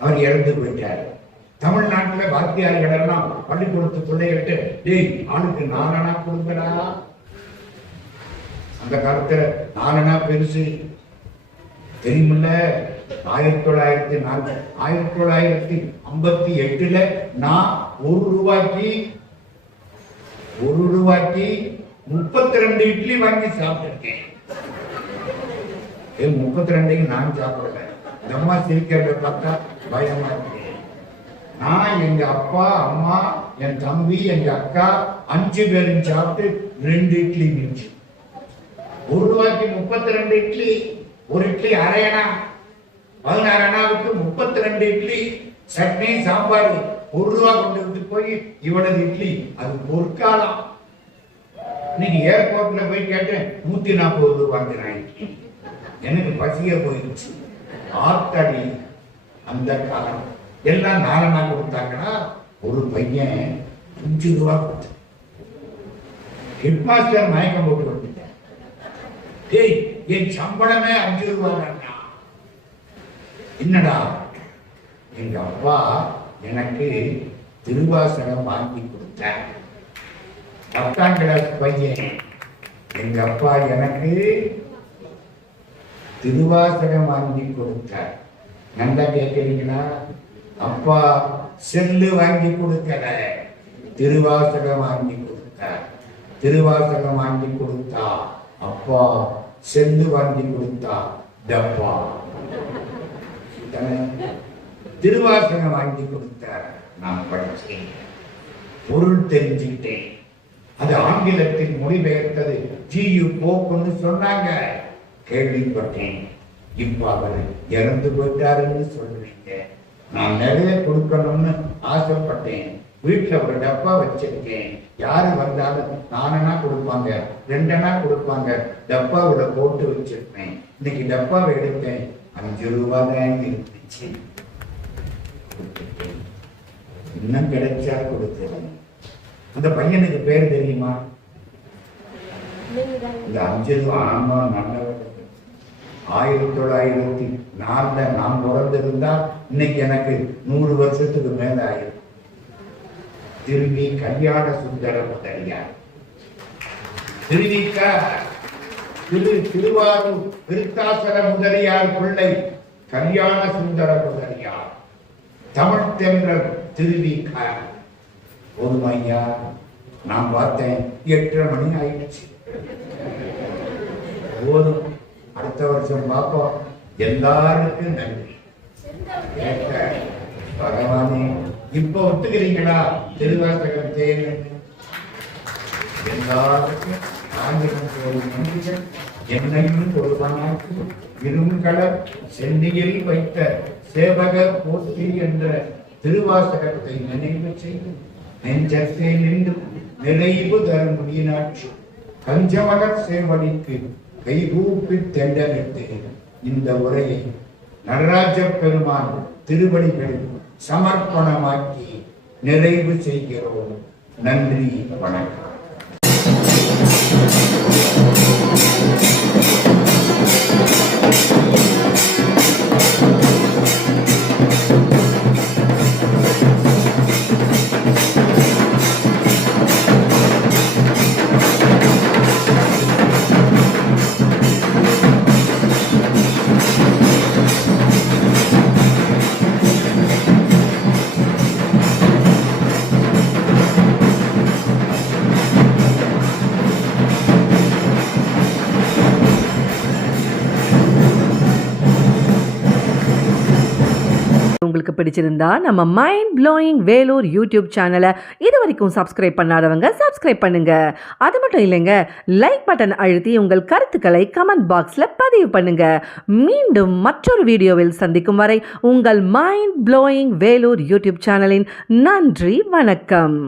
அவர் இறந்து போயிட்டார். தமிழ்நாட்டில் வாத்தியார்கள் எல்லாம் பள்ளிக்கூடத்து பிள்ளைகிட்ட டேய் ஆளுக்கு 4 அணா கொடுங்கடா. அந்த காலத்துல 4 அணா பெருசு தெரியுமில்ல. 1958 நான் 1 ரூபாய்க்கு 32 இட்லி வாங்கி சாப்பிட்டிருக்கேன். 32 நான் சாப்பிடல. இந்த அம்மா சிரிக்கிறத பார்த்தா பயமா இருக்கு. நான் எங்க அப்பா அம்மா என் தம்பி எங்க அக்கா 5 பேரும் சாப்பிட்டு 2 இட்லி மிஞ்சி. 1 ரூபாய்க்கு 32 இட்லி, ஒரு இட்லி அரை அணா, 16 அணாவுக்கு 32 இட்லி, சட்னி சாம்பார் 1 ரூபா கொண்டு விட்டு போய் இவ்வளவு இட்லி. அது பொற்காலம். இன்னைக்கு ஏர்போர்ட்ல போய் கேட்டேன் 140 ரூபாய் வாங்கினான் இட்லி. எனக்கு பசிய போயிடுச்சு. ஆத்தடி அந்த காலம். எல்லாம் 4 அணா கொடுத்தாங்கன்னா ஒரு பையன் 5 ரூபா கொடுத்த. ஹெட்மாஸ்டர் மயக்கம் போட்டு வந்துட்டேன். டேய் என் சம்பளமே 5 ரூபா தானா? என்னடா? எங்க அப்பா எனக்கு திருவாசகம் வாங்கி கொடுத்தார். 10ஆம் கிளாஸ் பையன். எங்க அப்பா எனக்கு திருவாசகம் வாங்கி கொடுத்தார். நல்லா கேட்கிறீங்களா? அப்பா செல்லு வாங்கி கொடுக்கல, திருவாசகம் வாங்கி கொடுத்தார். திருவாசகம் வாங்கி கொடுத்தா அப்பா, செல்லு வாங்கி கொடுத்தா டப்பா. திருவாசகம் வாங்கி கொடுத்தார். நான் படிச்சேன், பொருள் தெரிஞ்சுக்கிட்டேன். அது ஆங்கிலத்தில் மொழிபெயர்த்தது ஜி.யு. போப்னு சொன்னாங்க, கேள்விப்பட்டேன். இப்ப அவர் இறந்து போயிட்டாருன்னு சொல்றீங்க. நான் நிறைய கொடுக்கணும்னு ஆசைப்பட்டேன். வீட்டுல ஒரு டப்பா வச்சிருக்கேன். யாரு வந்தாலும் 4 அணா கொடுப்பாங்க, 2 அணா கொடுப்பாங்க. டப்பாவோட போட்டு வச்சிருப்பேன். இன்னைக்கு டப்பாவை எடுத்தேன், 5 ரூபாய் தான் இருந்துச்சு. இன்னும் கிடைச்சா கொடுத்தேன். அந்த பையனுக்கு பேர் தெரியுமா? இந்த 5 ரூபாய். ஆமா, நல்லவர். 1904 நான் பிறந்திருந்தா இன்னைக்கு எனக்கு 100 வருஷத்துக்கு மேல ஆயிரும். திருவி கல்யாண சுந்தர முதலியார். திருவாரூர் விருத்தாசல முதலியார் பிள்ளை கல்யாண சுந்தர முதலியார். தமிழ் தென்றல் திருவிக. போதுமையா? நான் பார்த்தேன் 8:30 மணி ஆயிடுச்சு. போதும், அடுத்த வருஷம் பார்ப்போம். எல்லாருக்கும் நன்றி. பகவானே, இப்ப ஒத்துக்கிறீங்களா திருவாசகம் தேவை? எல்லாருக்கும் ஆங்கிலம் நன்றிகள். என்னையும் ஒருவனாக்கு இருங்கலர் சென்னியில் வைத்த சேவகர் போற்றி என்ற திருவாசகத்தை நினைவு செய்து நெஞ்சத்தை நின்று நிறைவு தரும் முடியினாட்சி கஞ்சமலர் சேவடிக்கு கைகூப்பி தெண்டலிட்டு இந்த உரையை நடராஜ பெருமான் திருவடிகளில் சமர்ப்பணமாக்கி நிறைவு செய்கிறோம். நன்றி, வணக்கம். உங்களுக்கு பிடிச்சிருந்தா நம்ம மைண்ட் ப்ளோயிங் வேலூர் யூடியூப் சேனலை இது வரைக்கும் சப்ஸ்கிரைப் பண்ணாதவங்க சப்ஸ்கிரைப் பண்ணுங்க. அது மட்டும் இல்லைங்க, லைக் பட்டன் அழுத்தி உங்கள் கருத்துக்களை கமெண்ட் பாக்ஸில் பதிவு பண்ணுங்க. மீண்டும் மற்றொரு வீடியோவில் சந்திக்கும் வரை உங்கள் மைண்ட் ப்ளோயிங் வேலூர் யூடியூப் சேனலின் நன்றி, வணக்கம்.